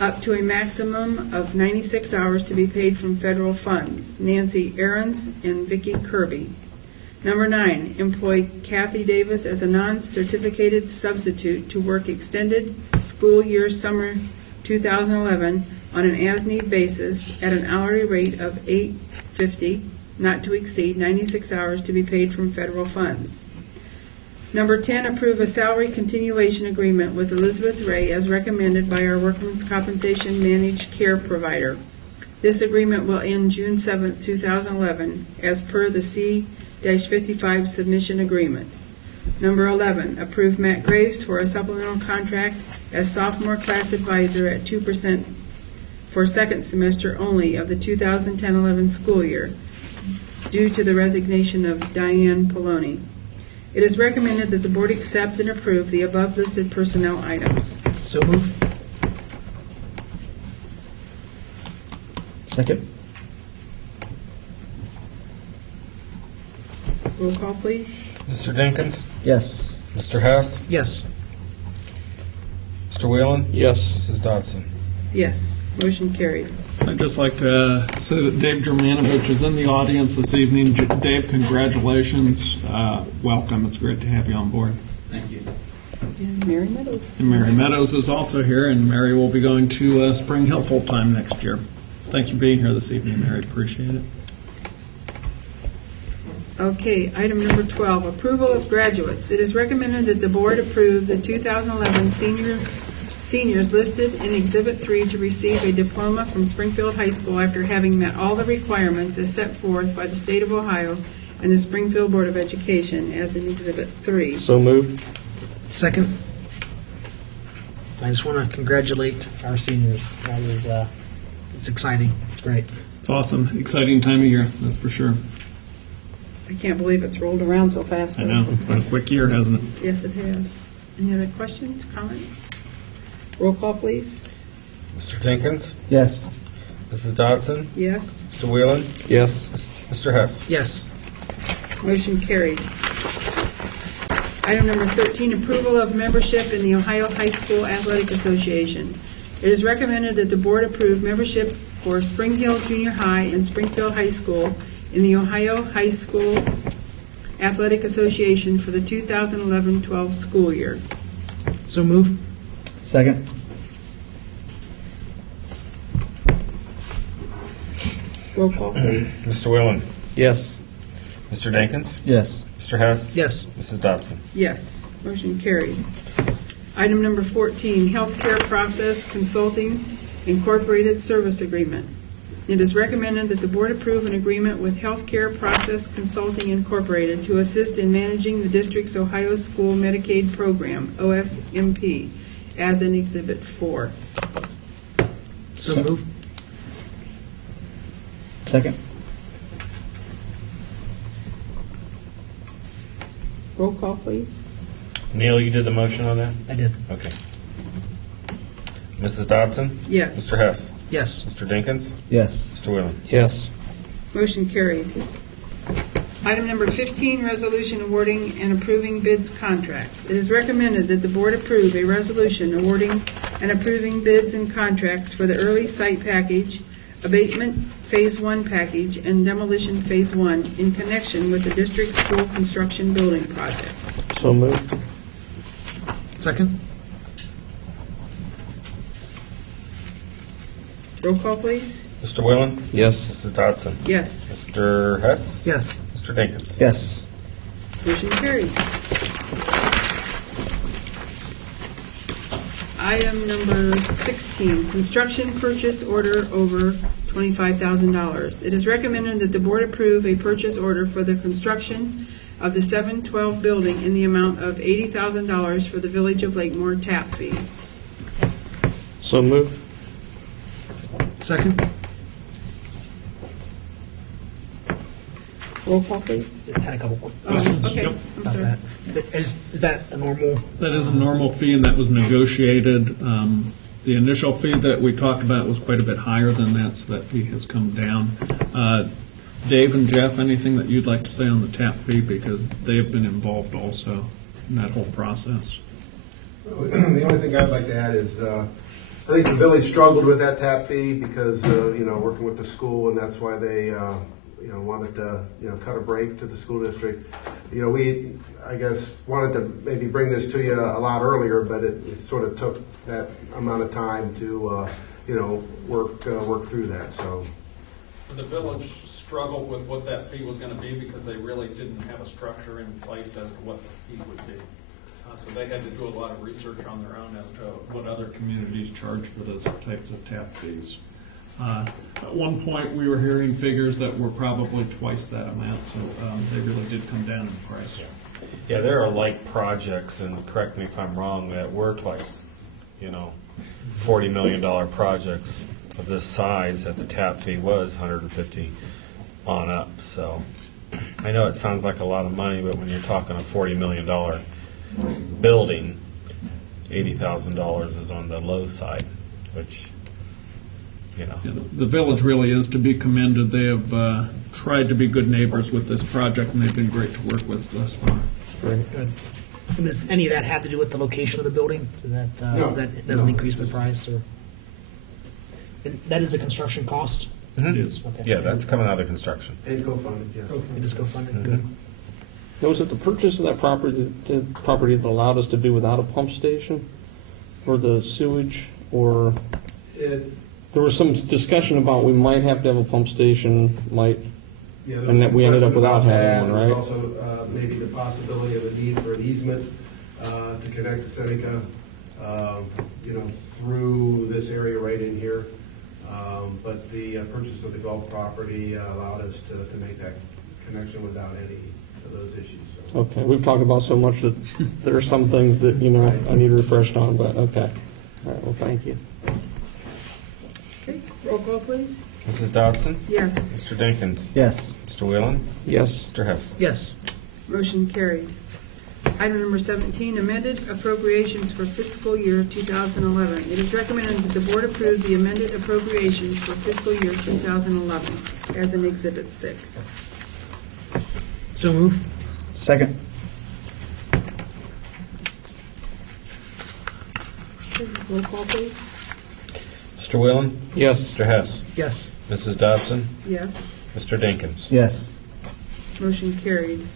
up to a maximum of 96 hours to be paid from federal funds. Nancy Ahrens and Vicki Kirby. Number 9, employ Kathy Davis as a non-certificated substitute to work extended school year summer 2011 on an as-need basis at an hourly rate of $8.50, not to exceed 96 hours to be paid from federal funds. Number 10, approve a salary continuation agreement with Elizabeth Ray as recommended by our Workmen's Compensation Managed Care provider. This agreement will end June 7th, 2011, as per the C-55 submission agreement. Number 11, approve Matt Graves for a supplemental contract as sophomore class advisor at 2% for second semester only of the 2010-11 school year, due to the resignation of Diane Poloni. It is recommended that the board accept and approve the above listed personnel items. So move. Second. Roll call, please. Mr. Dinkins? Yes. Mr. Hess? Yes. Mr. Whalen? Yes. Mrs. Dodson? Yes, motion carried. I'd just like to say that Dave Germanovich is in the audience this evening. Dave, congratulations. Welcome. It's great to have you on board. Thank you. And Mary Meadows. And Mary Meadows is also here, and Mary will be going to Spring Hill full-time next year. Thanks for being here this evening, Mary. Appreciate it. Okay, item number 12, approval of graduates. It is recommended that the board approve the 2011 seniors listed in Exhibit 3 to receive a diploma from Springfield High School after having met all the requirements as set forth by the state of Ohio and the Springfield Board of Education as in Exhibit 3. So moved. Second. I just want to congratulate our seniors. That was, it's exciting. It's great. It's awesome. Exciting time of year, that's for sure. I can't believe it's rolled around so fast. I know. It's been a quick year, hasn't it? Yes, it has. Any other questions, comments? Roll call, please. Mr. Dinkins? Yes. Mrs. Dodson? Yes. Mr. Whelan? Yes. Mr. Hess? Yes. Motion carried. Item number 13, approval of membership in the Ohio High School Athletic Association. It is recommended that the board approve membership for Spring Hill Junior High and Springfield High School in the Ohio High School Athletic Association for the 2011-12 school year. So move. Second. Roll call, please. Mr. Whelan? Yes. Mr. Dinkins? Yes. Mr. Hess? Yes. Mrs. Dodson? Yes, motion carried. Item number 14, Healthcare Process Consulting Incorporated Service Agreement. It is recommended that the board approve an agreement with Healthcare Process Consulting Incorporated to assist in managing the district's Ohio School Medicaid Program, OSMP, as in Exhibit 4. So move. Second. Roll call, please. Neil, you did the motion on that? I did. Okay. Mrs. Dodson? Yes. Mr. Hess? Yes. Mr. Dinkins? Yes. Mr. Whelan? Yes. Motion carried. Item number 15, resolution awarding and approving bids contracts. It is recommended that the board approve a resolution awarding and approving bids and contracts for the early site package, abatement Phase 1 package, and demolition Phase 1 in connection with the district school construction building project. So moved. Second. Roll call, please. Mr. Whelan? Yes. Mrs. Dodson? Yes. Mr. Hess? Yes. Mr. Dinkins? Yes. Motion carried. Item number 16, construction purchase order over $25,000. It is recommended that the board approve a purchase order for the construction of the 712 building in the amount of $80,000 for the Village of Lakemore tap fee. So moved. Second. Roll call, please. I had a couple quick questions. Okay, Yep. I'm about sorry. that. Is that a normal? That is a normal fee, and that was negotiated. The initial fee that we talked about was quite a bit higher than that, so that fee has come down. Dave and Jeff, anything that you'd like to say on the tap fee, because they've been involved also in that whole process? The only thing I'd like to add is, I think the village struggled with that tap fee because, working with the school, and that's why they, wanted to, cut a break to the school district. We, I guess, wanted to maybe bring this to you a lot earlier, but it sort of took that amount of time to, work through that, so. The village struggled with what that fee was going to be because they really didn't have a structure in place as to what the fee would be. So they had to do a lot of research on their own as to what other communities charge for those types of tap fees. At one point, we were hearing figures that were probably twice that amount, so they really did come down in price. Yeah, there are like projects, and correct me if I'm wrong, that were twice, $40 million projects of this size that the tap fee was $150 on up. So I know it sounds like a lot of money, but when you're talking a $40 million building, $80,000 is on the low side, which, Yeah, the village really is to be commended. They have tried to be good neighbors with this project, and they've been great to work with thus far. Great. Good. And does any of that have to do with the location of the building? No. That doesn't increase the price, or? And that is a construction cost? It is. Okay. yeah, that's coming out of construction. And co-funded, yeah. It is go-funded, good. Now, was it the purchase of that property that allowed us to do without a pump station for the sewage, or? There was some discussion about we might have to have a pump station, Yeah, there was and that some we ended up question without about having that. one, There's right? also maybe the possibility of a need for an easement to connect to Seneca, through this area right in here. But the purchase of the golf property allowed us to make that connection without any of those issues. So. Okay, we've talked about so much that there are some things that, I need refreshed on, but okay. All right, well, thank you. Okay, roll call, please. Mrs. Dodson? Yes. Mr. Dinkins? Yes. Mr. Whalen? Yes. Mr. Hess? Yes. Motion carried. Item number 17, amended appropriations for fiscal year 2011. It is recommended that the board approve the amended appropriations for fiscal year 2011 as in Exhibit 6. So move. Second. Roll call, please. Mr. Whalen? Yes. Mr. Hess? Yes. Mrs. Dodson? Yes. Mr. Dinkins? Yes. Motion carried.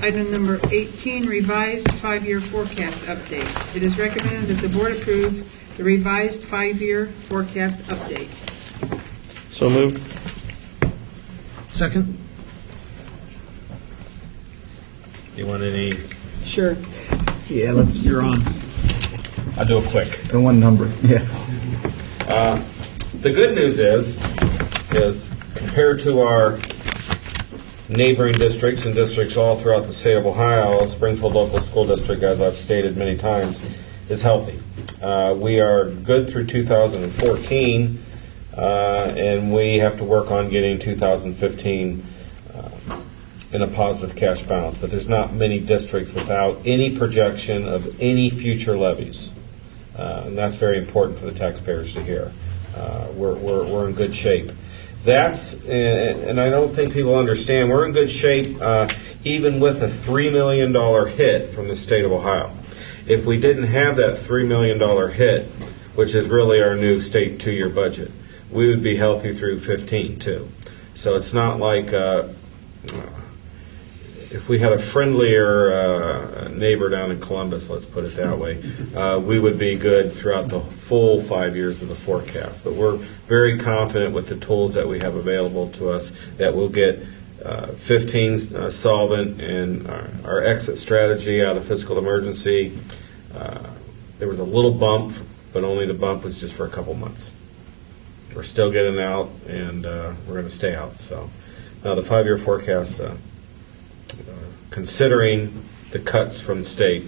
Item number 18, revised five-year forecast update. It is recommended that the board approve the revised five-year forecast update. So moved. Second. You want any? Sure. Yeah, let's. You're on. I'll do a quick. The one number, yeah. The good news is compared to our neighboring districts and districts all throughout the state of Ohio, Springfield Local School District, as I've stated many times, is healthy. We are good through 2014, and we have to work on getting 2015 in a positive cash balance. But there's not many districts without any projection of any future levies. And that's very important for the taxpayers to hear. We're in good shape. That's, and I don't think people understand, we're in good shape even with a $3 million hit from the state of Ohio. If we didn't have that $3 million hit, which is really our new state two-year budget, we would be healthy through 15 too. So it's not like if we had a friendlier neighbor down in Columbus, let's put it that way, we would be good throughout the full 5 years of the forecast. But we're very confident with the tools that we have available to us that we'll get 15 solvent and our exit strategy out of fiscal emergency. There was a little bump, but only the bump was just for a couple months. We're still getting out, and we're going to stay out. So now the 5-year forecast, considering the cuts from the state,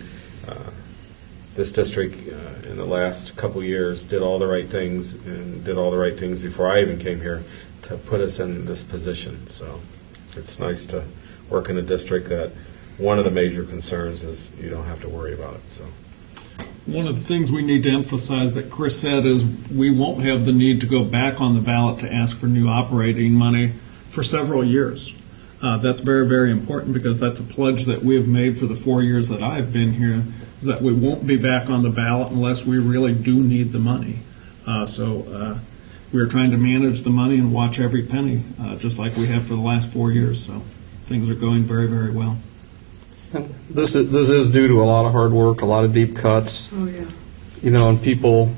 this district in the last couple years did all the right things and did all the right things before I even came here to put us in this position. So it's nice to work in a district that one of the major concerns is you don't have to worry about it. So. One of the things we need to emphasize that Chris said is we won't have the need to go back on the ballot to ask for new operating money for several years. That's very, very important because that's a pledge that we have made for the 4 years that I've been here, is that we won't be back on the ballot unless we really do need the money. So we're trying to manage the money and watch every penny, just like we have for the last 4 years. So things are going very, very well. This is due to a lot of hard work, a lot of deep cuts. Oh, yeah. And people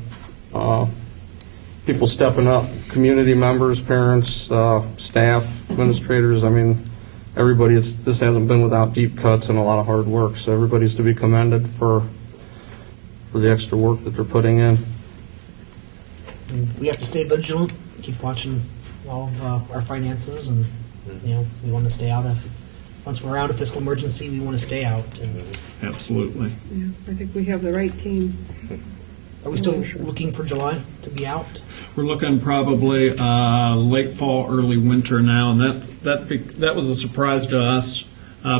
stepping up, community members, parents, staff, administrators. I mean, everybody. This hasn't been without deep cuts and a lot of hard work. So everybody's to be commended for the extra work that they're putting in. And we have to stay vigilant, keep watching all of our finances, and we want to stay out of. Once we're out of fiscal emergency, we want to stay out. Absolutely. Yeah, I think we have the right team. Are we still looking for July to be out? We're looking probably late fall, early winter now, and that was a surprise to us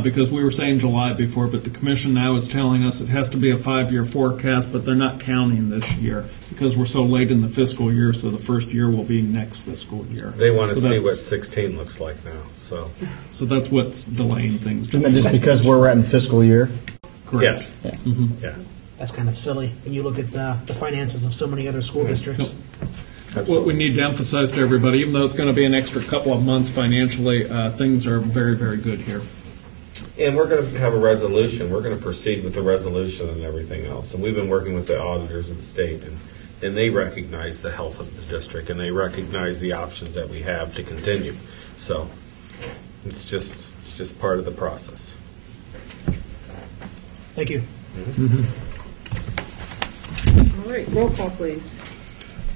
because we were saying July before, but the commission now is telling us it has to be a 5-year forecast, but they're not counting this year because we're so late in the fiscal year, so the first year will be next fiscal year. They want to see what 16 looks like now. So that's what's delaying things. Isn't that just because we're in the fiscal year? Correct. Yeah. Mm-hmm. Yeah. That's kind of silly when you look at the finances of so many other school districts. What we need to emphasize to everybody, even though it's going to be an extra couple of months financially, things are very, very good here. And we're going to have a resolution. We're going to proceed with the resolution and everything else. And we've been working with the auditors of the state and they recognize the health of the district, and they recognize the options that we have to continue. So it's just part of the process. Thank you. All right, roll call, please.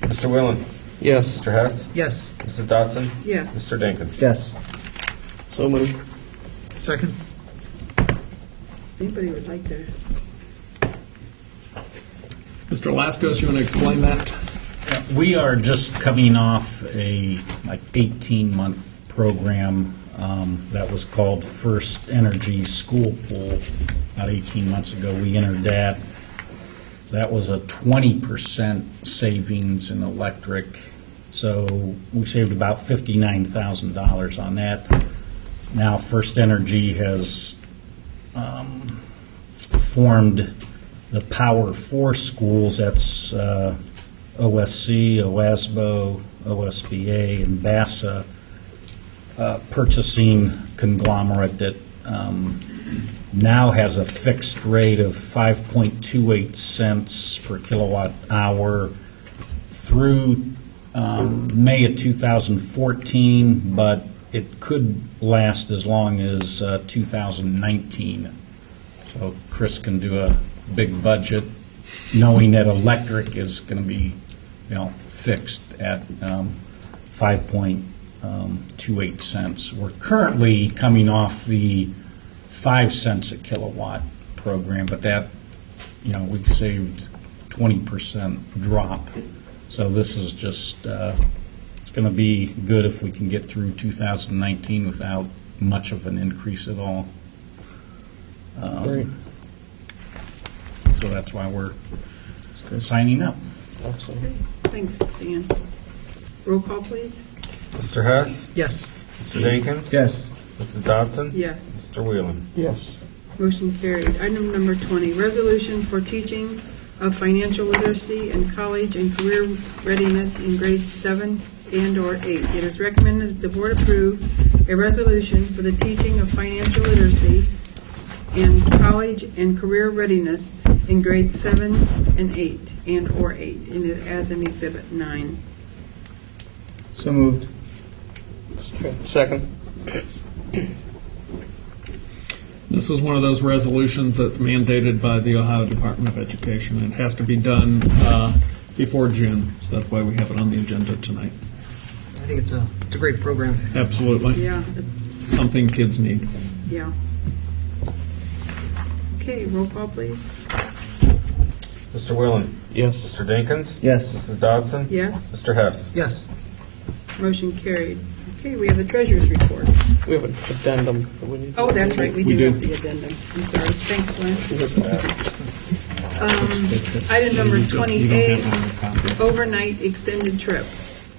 Mr. Whalen? Yes. Mr. Hess? Yes. Mrs. Dodson? Yes. Mr. Dinkins? Yes. So moved. Second. Anybody would like to? Mr. Laskos, you want to explain that? We are just coming off a 18-month program that was called First Energy School Pool. About 18 months ago, we entered that. That was a 20% savings in electric. So we saved about $59,000 on that. Now First Energy has formed the Power 4 schools. That's OSC, OASBO, OSBA, and BASA purchasing conglomerate that now has a fixed rate of 5.28 cents per kilowatt hour through May of 2014, but it could last as long as 2019. So Chris can do a big budget knowing that electric is going to be, fixed at 5.28 cents. We're currently coming off the 5 cents a kilowatt program, but that, we've saved 20% drop. So this is just, it's going to be good if we can get through 2019 without much of an increase at all. Great. So that's why we're signing up. Okay, thanks, Dan. Roll call, please. Mr. Hess? Yes. Mr. Dinkins? Yes. Mrs. Dodson? Yes. Mr. Whelan? Yes. Motion carried. Item number 20, resolution for teaching of financial literacy and college and career readiness in grades 7 and/or 8. It is recommended that the board approve a resolution for the teaching of financial literacy and college and career readiness in grades 7 and 8 and/or 8 as in Exhibit 9. So moved. Second. This is one of those resolutions that's mandated by the Ohio Department of Education. It has to be done before June, so that's why we have it on the agenda tonight. I think it's a great program. Absolutely. Yeah, Something kids need. yeah. Okay, roll call, please. Mr. Whelan? Yes. Mr. Dinkins? Yes. Mrs. Dodson? Yes. Mr. Hess? Yes. Motion carried. Okay, we have the treasurer's report. We have an addendum that we need. Oh, that's right, we We do do. have the addendum. I'm sorry. Thanks, Glenn. Item number 28, overnight extended trip.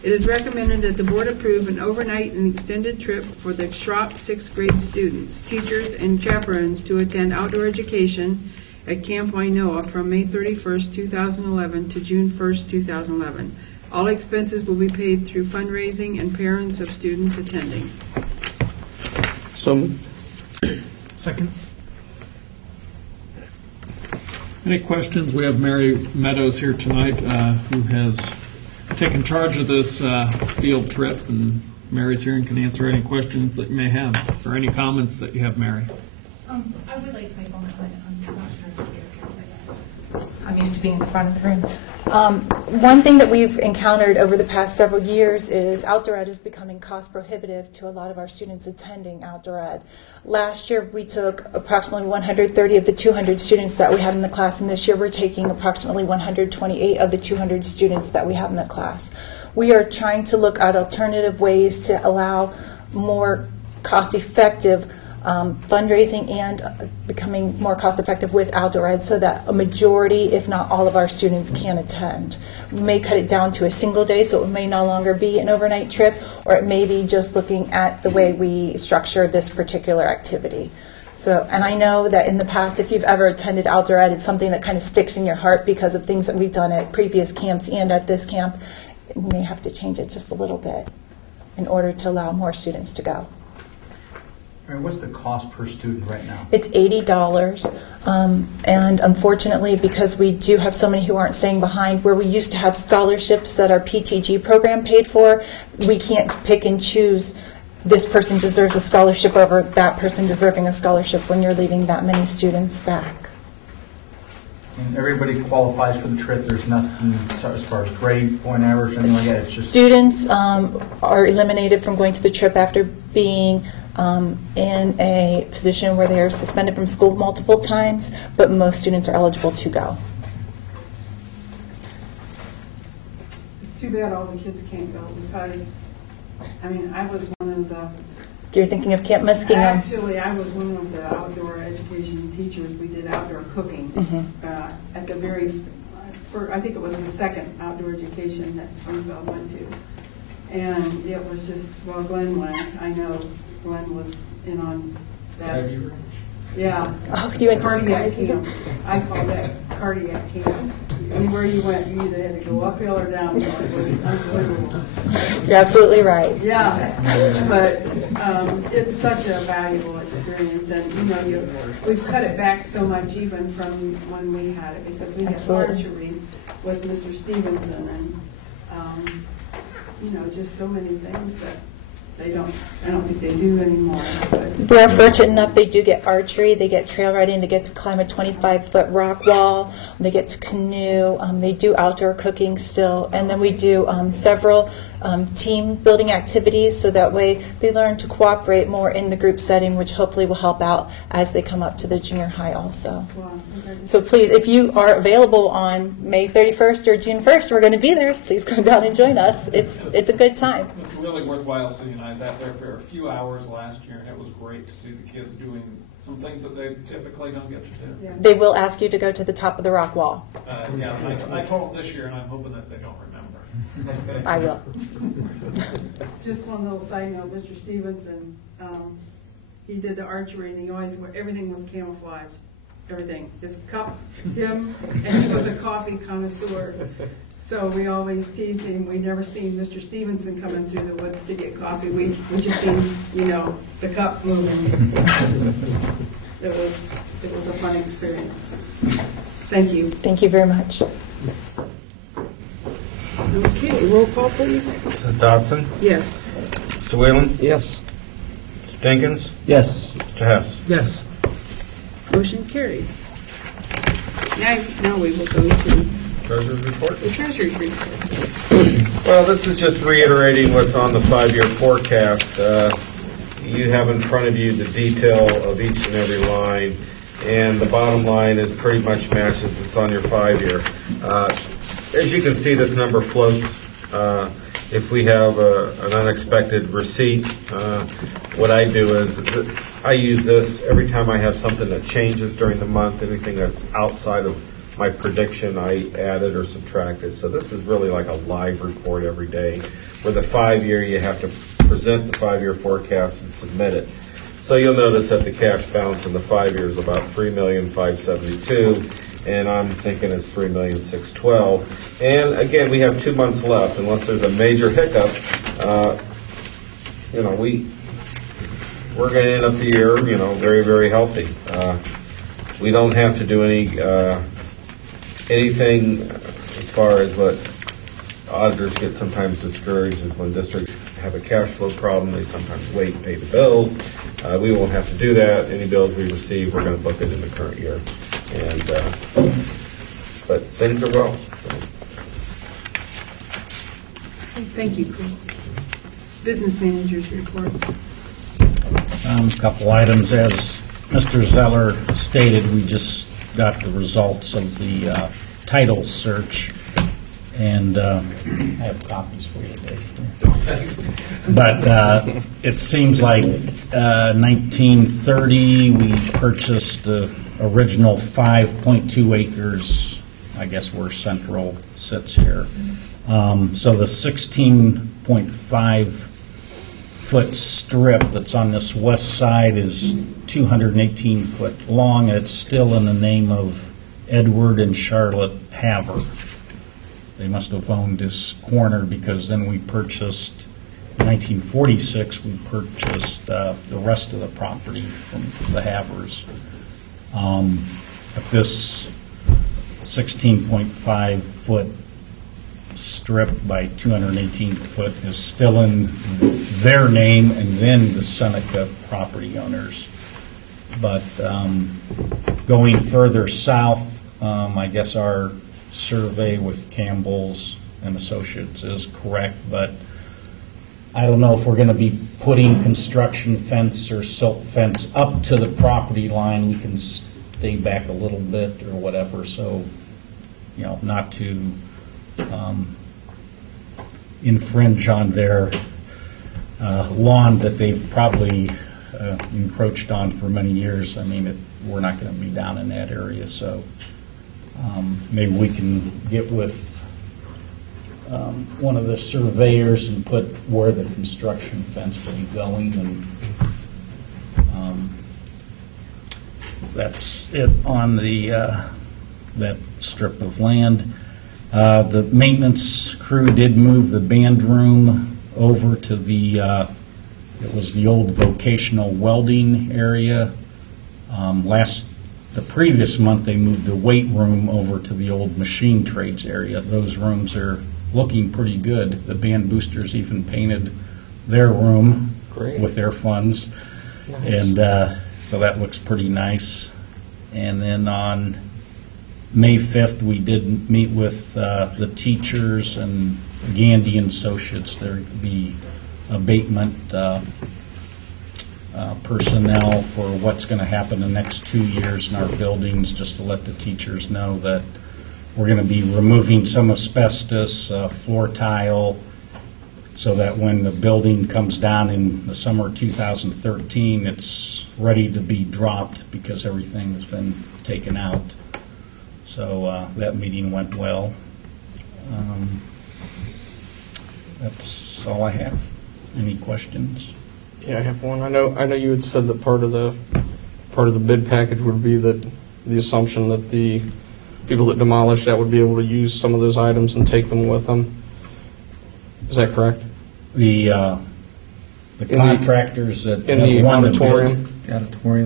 It is recommended that the board approve an overnight and extended trip for the Schrock 6th grade students, teachers, and chaperones to attend outdoor education at Camp Wainoa from May 31st, 2011 to June 1st, 2011. All expenses will be paid through fundraising and parents of students attending. So moved. Second. Any questions? We have Mary Meadows here tonight, who has taken charge of this field trip, and Mary's here and can answer any questions that you may have, or any comments that you have, Mary. I would like to make one comment. I'm not sure if you're okay. I'm used to being in the front of the room. One thing that we've encountered over the past several years is outdoor ed is becoming cost prohibitive to a lot of our students attending outdoor ed. Last year we took approximately 130 of the 200 students that we had in the class, and this year we're taking approximately 128 of the 200 students that we have in the class. We are trying to look at alternative ways to allow more cost-effective fundraising and becoming more cost-effective with outdoor ed so that a majority, if not all of our students can attend. We may cut it down to a single day, so it may no longer be an overnight trip, or it may be just looking at the way we structure this particular activity. So, and I know that in the past, if you've ever attended outdoor ed, it's something that kind of sticks in your heart because of things that we've done at previous camps and at this camp. We may have to change it just a little bit in order to allow more students to go. I mean, what's the cost per student right now? It's $80, and unfortunately, because we do have so many who aren't staying behind, where we used to have scholarships that our PTG program paid for, we can't pick and choose this person deserves a scholarship over that person deserving a scholarship when you're leaving that many students back. And everybody qualifies for the trip. There's nothing as far as grade, point average, anything like that. It's just Students are eliminated from going to the trip after being in a position where they are suspended from school multiple times, but most students are eligible to go. It's too bad all the kids can't go because, I mean, I was one of the. You're thinking of Camp Muskingum? Actually, I was one of the outdoor education teachers. We did outdoor cooking at the very, I think it was the second outdoor education that Springfield went to. And it was just, well, Glenn went. I know Glenn was in on that. Yeah. Oh, you went to cardiac Sky camp. I call that cardiac camp. Anywhere you went, you either had to go uphill or downhill. It was unbelievable. You're absolutely right. Yeah, but it's such a valuable experience, and you know, we've cut it back so much even from when we had it because we had archery with Mr. Stevenson, and you know, just so many things that I don't think they do anymore. But. We are fortunate enough they do get archery, they get trail riding, they get to climb a 25-foot rock wall, they get to canoe, they do outdoor cooking still, and then we do several team building activities so that way they learn to cooperate more in the group setting, which hopefully will help out as they come up to the junior high also. Wow. Okay. So please, if you are available on May 31st or June 1st, we're going to be there. Please come down and join us. It's a good time. It's really worthwhile seeing. I was out there for a few hours last year, and it was great to see the kids doing some things that they typically don't get to do. Yeah. They will ask you to go to the top of the rock wall. Yeah, I told them this year, and I'm hoping that they don't remember. I will. Just one little side note, Mr. Stevenson, he did the archery, and he always, everything was camouflage. Everything. His cup, him, and he was a coffee connoisseur. So we always teased him. We never seen Mr. Stevenson coming through the woods to get coffee. We just seen, you know, the cup moving. It was a fun experience. Thank you. Thank you very much. Okay, roll call, please. Mrs. Dodson? Yes. Mr. Whalen? yes. Mr. Dinkins? Yes. Mr. Hess? Yes. Motion carried. Now we will go to Treasurer's report? the Treasurer's report. Well, this is just reiterating what's on the 5-year forecast. You have in front of you the detail of each and every line, and the bottom line is pretty much matches what's on your 5-year. As you can see, this number floats. If we have an unexpected receipt, what I do is I use this every time I have something that changes during the month, anything that's outside of my prediction, I add it or subtract it. So this is really like a live report every day. Where the 5-year, you have to present the 5-year forecast and submit it. So you'll notice that the cash balance in the 5-year is about $3,572,000. And I'm thinking it's $3,612,000. And again, we have 2 months left, unless there's a major hiccup. You know, we're going to end up the year, you know, very, very healthy. We don't have to do anything as far as what auditors get sometimes discouraged is when districts have a cash flow problem. They sometimes wait and pay the bills. We won't have to do that. Any bills we receive, we're going to book it in the current year. And but things are well. So. Thank you, Chris. Business Manager's report. A couple items. As Mr. Zeller stated, we just got the results of the title search, and I have copies for you today. But it seems like 1930 we purchased the original 5.2 acres, I guess where Central sits here. So the 16.5 foot strip that's on this west side is 218 foot long. It's still in the name of Edward and Charlotte Haver. They must have owned this corner because then we purchased 1946, we purchased the rest of the property from the Havers. But this 16.5 foot strip by 218 foot is still in their name and then the Seneca property owners. But going further south, I guess our survey with Campbell's and Associates is correct, but I don't know if we're going to be putting construction fence or silt fence up to the property line. We can stay back a little bit or whatever, so, you know, not to infringe on their lawn that they've probably encroached on for many years. I mean, we're not going to be down in that area, so maybe we can get with one of the surveyors and put where the construction fence will be going, and that's it on the that strip of land. The maintenance crew did move the band room over to the it was the old vocational welding area. The previous month they moved the weight room over to the old machine trades area. Those rooms are looking pretty good. The band boosters even painted their room with their funds. Nice. And so that looks pretty nice. And then on May 5th, we did meet with the teachers and Gandy and Associates. The abatement personnel for what's going to happen the next 2 years in our buildings, just to let the teachers know that we're going to be removing some asbestos, floor tile, so that when the building comes down in the summer of 2013, it's ready to be dropped because everything has been taken out. So that meeting went well. That's all I have. Any questions? Yeah, I have one. I know you had said that part of the bid package would be that the assumption that the people that demolish that would be able to use some of those items and take them with them. Is that correct? The contractors that in the auditorium,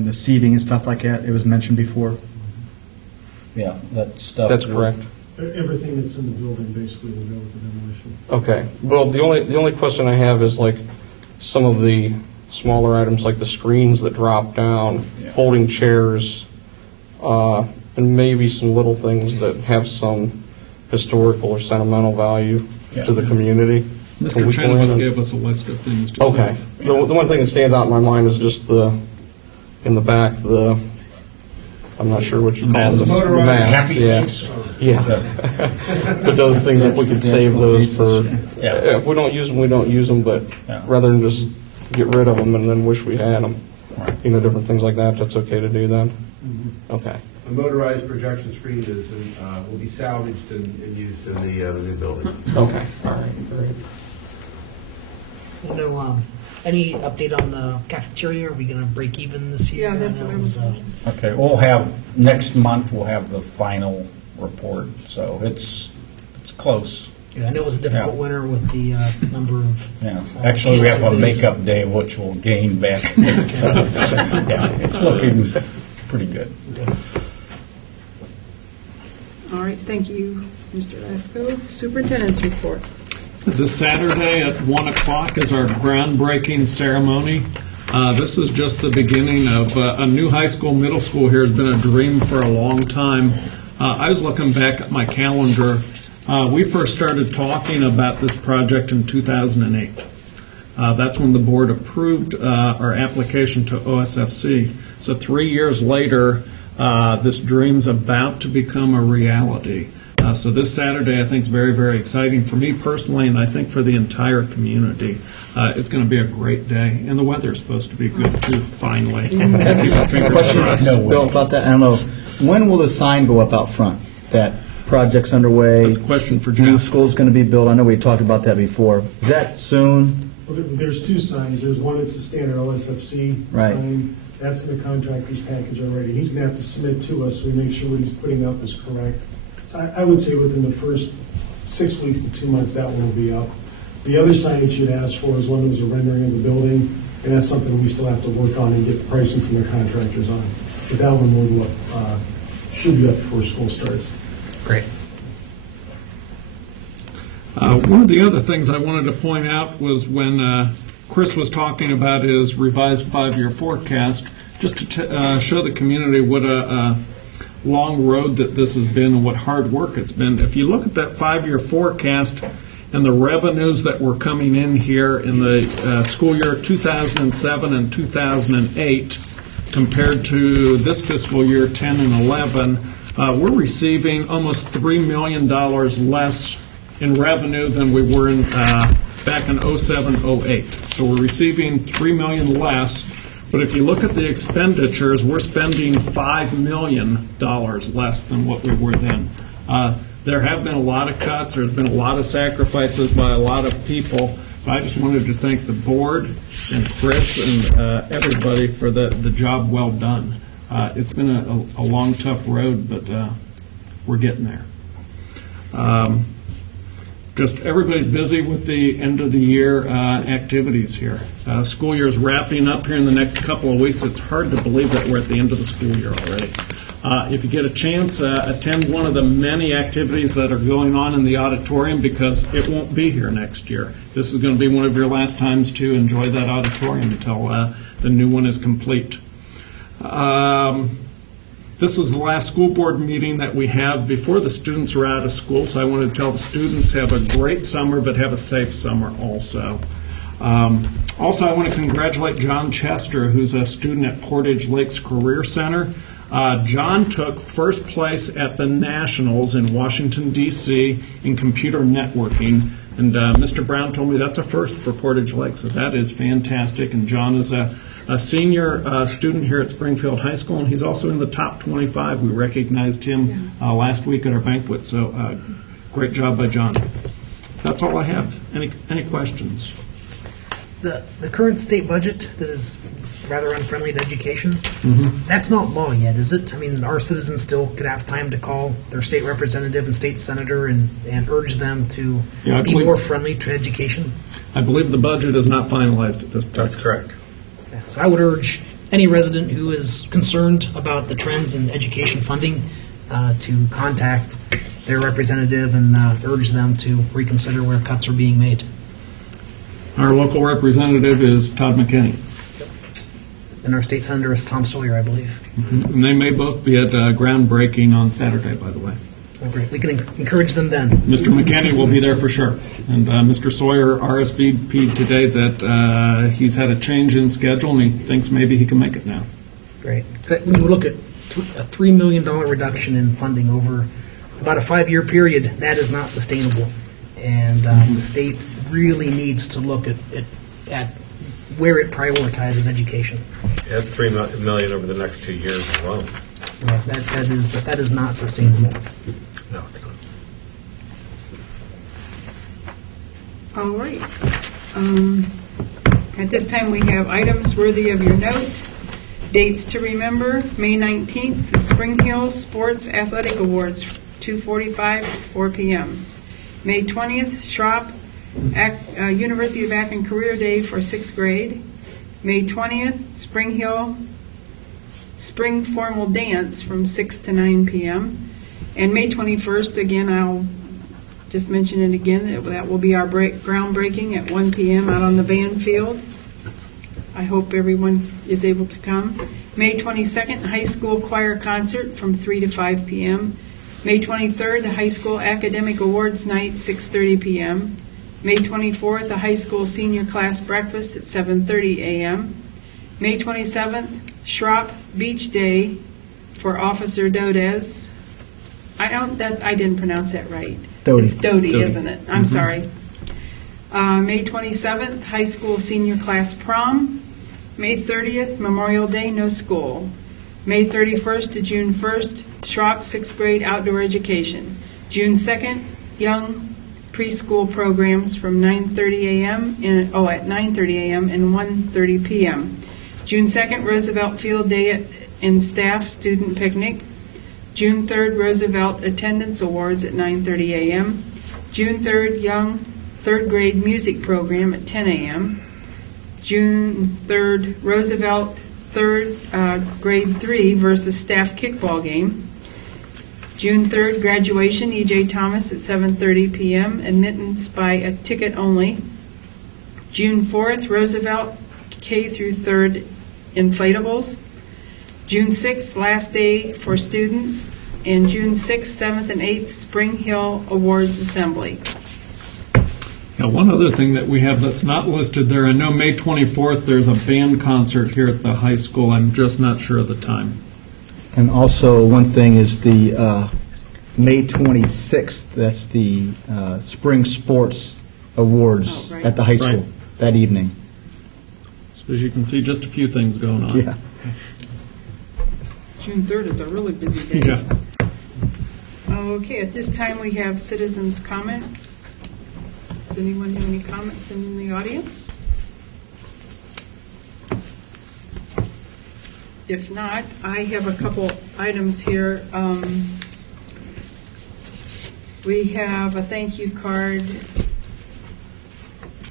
the seating and stuff like that. It was mentioned before. Yeah, that stuff. That's correct. Everything that's in the building basically will go with the demolition. Okay. Well, the only question I have is like some of the smaller items, like the screens that drop down, folding chairs, and maybe some little things that have some historical or sentimental value to the community. Mr. Chenoweth gave us a list of things to okay. save. The one thing that stands out in my mind is just in the back, I'm not sure what you call them. Happy face. Yeah. But those things, if we could save those for, if we don't use them, we don't use them, but rather than just get rid of them and then wish we had them, different things like that, that's okay to do then? Mm-hmm. Okay. A motorized projection screen will be salvaged and used in the new building. Okay. All right. Great. Any update on the cafeteria? Are we going to break even this year? Yeah, that's what I was okay, we'll have, next month we'll have the final report, so it's close. Yeah, I know it was a difficult winter with the number of. Yeah, actually we have a makeup day which will gain back. So, yeah, it's looking pretty good. All right, thank you, Mr. Lasko. Superintendent's report. This Saturday at 1 o'clock is our groundbreaking ceremony. This is just the beginning of a new high school, middle school here. Has been a dream for a long time. I was looking back at my calendar. We first started talking about this project in 2008. That's when the board approved our application to OSFC. So 3 years later, this dream's about to become a reality. So this Saturday, I think, is very, very exciting for me personally, and I think for the entire community. It's going to be a great day, and the weather is supposed to be good too. Finally, keep our fingers crossed. Bill, about that, I don't know. When will the sign go up out front? That project's underway. That's a question for Jeff. New school's going to be built. I know we talked about that before. Is that soon? Well, there's two signs. There's one that's the standard OSFC sign. That's in the contractor's package already. He's going to have to submit to us so we make sure what he's putting up is correct. So I would say within the first 6 weeks to 2 months, that one will be up. The other signage you'd asked for is one that was a rendering of the building, and that's something we still have to work on and get the pricing from the contractors on. But that one will go up, should be up before school starts. Great. One of the other things I wanted to point out was when Chris was talking about his revised 5-year forecast, just to show the community what a long road that this has been and what hard work it's been. If you look at that 5-year forecast and the revenues that were coming in here in the school year 2007 and 2008 compared to this fiscal year 10 and 11, we're receiving almost $3 million less in revenue than we were in back in 07-08. So we're receiving $3 million less. But if you look at the expenditures, we're spending $5 million less than what we were then. There have been a lot of cuts. There's been a lot of sacrifices by a lot of people. But I just wanted to thank the board and Chris and everybody for the job well done. It's been a long, tough road, but we're getting there. Just everybody's busy with the end of the year activities here. School year is wrapping up here in the next couple of weeks. It's hard to believe that we're at the end of the school year already. If you get a chance, attend one of the many activities that are going on in the auditorium because it won't be here next year. This is going to be one of your last times to enjoy that auditorium until the new one is complete. This is the last school board meeting that we have before the students are out of school, so I want to tell the students have a great summer, but have a safe summer also. Also, I want to congratulate John Chester, who's a student at Portage Lakes Career Center. John took first place at the Nationals in Washington, D.C. in computer networking, and Mr. Brown told me that's a first for Portage Lakes, so that is fantastic, and John is a senior student here at Springfield High School, and he's also in the top 25. We recognized him last week at our banquet, so great job by John. That's all I have. Any questions? The current state budget that is rather unfriendly to education, Mm-hmm. that's not law yet, is it? I mean, our citizens still could have time to call their state representative and state senator and urge them to be more friendly to education. I believe the budget is not finalized at this point. That's correct. So I would urge any resident who is concerned about the trends in education funding to contact their representative and urge them to reconsider where cuts are being made. Our local representative is Todd McKinney. And our state senator is Tom Sawyer, I believe. Mm-hmm. And they may both be at groundbreaking on Saturday, by the way. Oh, great. We can encourage them then. Mr. McKinney will be there for sure. And Mr. Sawyer RSVP'd today that he's had a change in schedule and he thinks maybe he can make it now. Great. When you look at a $3 million reduction in funding over about a 5-year period, that is not sustainable. And the state really needs to look at where it prioritizes education. Yeah, that's $3 million over the next 2 years alone. Yeah, that is not sustainable. No, it's not. All right. At this time, we have items worthy of your note. Dates to remember: May 19th, the Spring Hill Sports Athletic Awards, 2:45 to 4 p.m. May 20th, Schropp University of Akron Career Day for 6th grade. May 20th, Spring Hill Spring Formal Dance from 6 to 9 p.m. And May 21st, again, I'll just mention it again, that will be our groundbreaking at 1 p.m. out on the band field. I hope everyone is able to come. May 22nd, high school choir concert from 3 to 5 p.m. May 23rd, the high school academic awards night, 6:30 p.m. May 24th, a high school senior class breakfast at 7:30 a.m. May 27th, Schropp Beach Day for Officer Dodez. I didn't pronounce that right. Doty. It's Doty, Doty. isn't it? I'm sorry. May 27th, high school senior class prom. May 30th, Memorial Day, no school. May 31st to June 1st, Schropp 6th grade outdoor education. June 2nd, young preschool programs from 9:30 a.m. at 9:30 a.m. and 1:30 p.m. June 2nd, Roosevelt Field Day and staff student picnic. June 3rd, Roosevelt Attendance Awards at 9:30 a.m. June 3rd, Young third grade music program at 10 a.m. June 3rd, Roosevelt grade 3 versus staff kickball game. June 3rd, graduation, E.J. Thomas at 7:30 p.m., admittance by a ticket only. June 4th, Roosevelt K through 3rd inflatables. June 6th, last day for students, and June 6th, 7th, and 8th, Spring Hill Awards Assembly. Now, one other thing that we have that's not listed there, I know May 24th there's a band concert here at the high school. I'm just not sure of the time. And also, one thing is the May 26th, that's the Spring Sports Awards at the high school that evening. So as you can see, just a few things going on. Yeah. June 3rd is a really busy day. Yeah. Okay, at this time we have citizens' comments. Does anyone have any comments in the audience? If not, I have a couple items here. We have a thank you card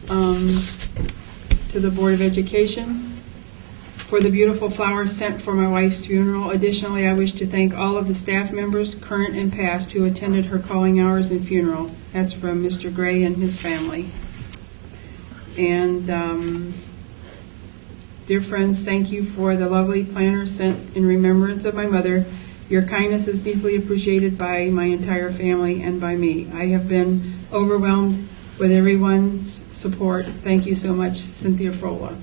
to the Board of Education for the beautiful flowers sent for my wife's funeral. Additionally, I wish to thank all of the staff members, current and past, who attended her calling hours and funeral. That's from Mr. Gray and his family. And dear friends, thank you for the lovely planner sent in remembrance of my mother. Your kindness is deeply appreciated by my entire family and by me. I have been overwhelmed with everyone's support. Thank you so much, Cynthia Frola.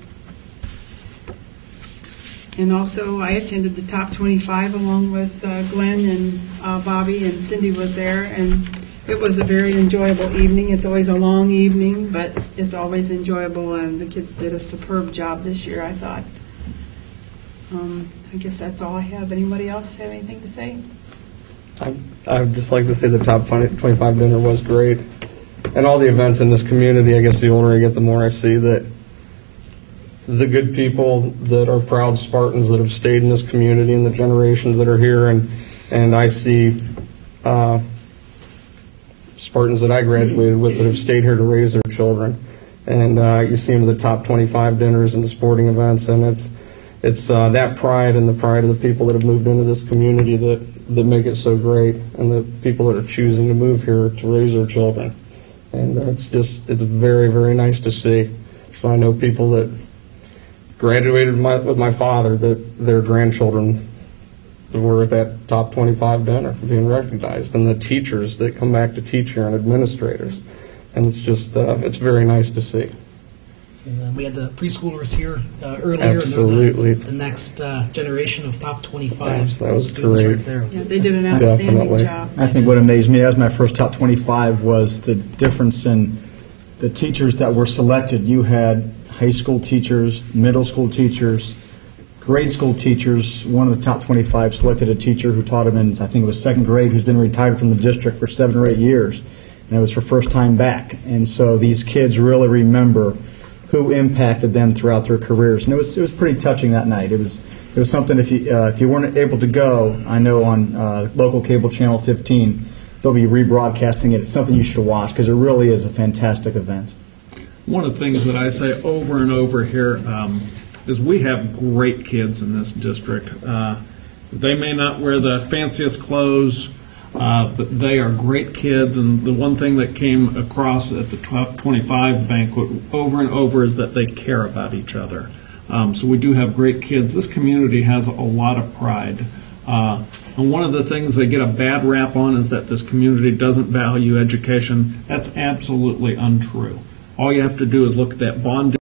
And also, I attended the Top 25 along with Glenn and Bobby, and Cindy was there, and it was a very enjoyable evening. It's always a long evening, but it's always enjoyable, and the kids did a superb job this year, I thought. I guess that's all I have. Anybody else have anything to say? I would just like to say the Top 25 dinner was great. And all the events in this community, I guess the older I get, the more I see that the good people that are proud Spartans that have stayed in this community and the generations that are here, and I see Spartans that I graduated with that have stayed here to raise their children. And you see them at the Top 25 dinners and the sporting events, and it's that pride and the pride of the people that have moved into this community that make it so great, and the people that are choosing to move here to raise their children. And it's very, very nice to see. So I know people that graduated with my father, that their grandchildren were at that Top 25 dinner being recognized, and the teachers that come back to teach here and administrators. And it's just, it's very nice to see. And we had the preschoolers here earlier. Absolutely. And the next generation of Top 25. Yes, that was students great. Right there. Yeah, they did an outstanding job. I think what amazed me as my first Top 25 was the difference in the teachers that were selected. You had high school teachers, middle school teachers, grade school teachers. One of the Top 25 selected a teacher who taught him in, I think it was second grade, who's been retired from the district for 7 or 8 years. And it was her first time back. And so these kids really remember who impacted them throughout their careers. And it was pretty touching that night. It was something, if you weren't able to go, I know on local cable channel 15, they'll be rebroadcasting it. It's something you should watch because it really is a fantastic event. One of the things that I say over and over here is we have great kids in this district. They may not wear the fanciest clothes, but they are great kids, and the one thing that came across at the Top 25 banquet over and over is that they care about each other. So we do have great kids. This community has a lot of pride. And one of the things they get a bad rap on is that this community doesn't value education. That's absolutely untrue. All you have to do is look at that bond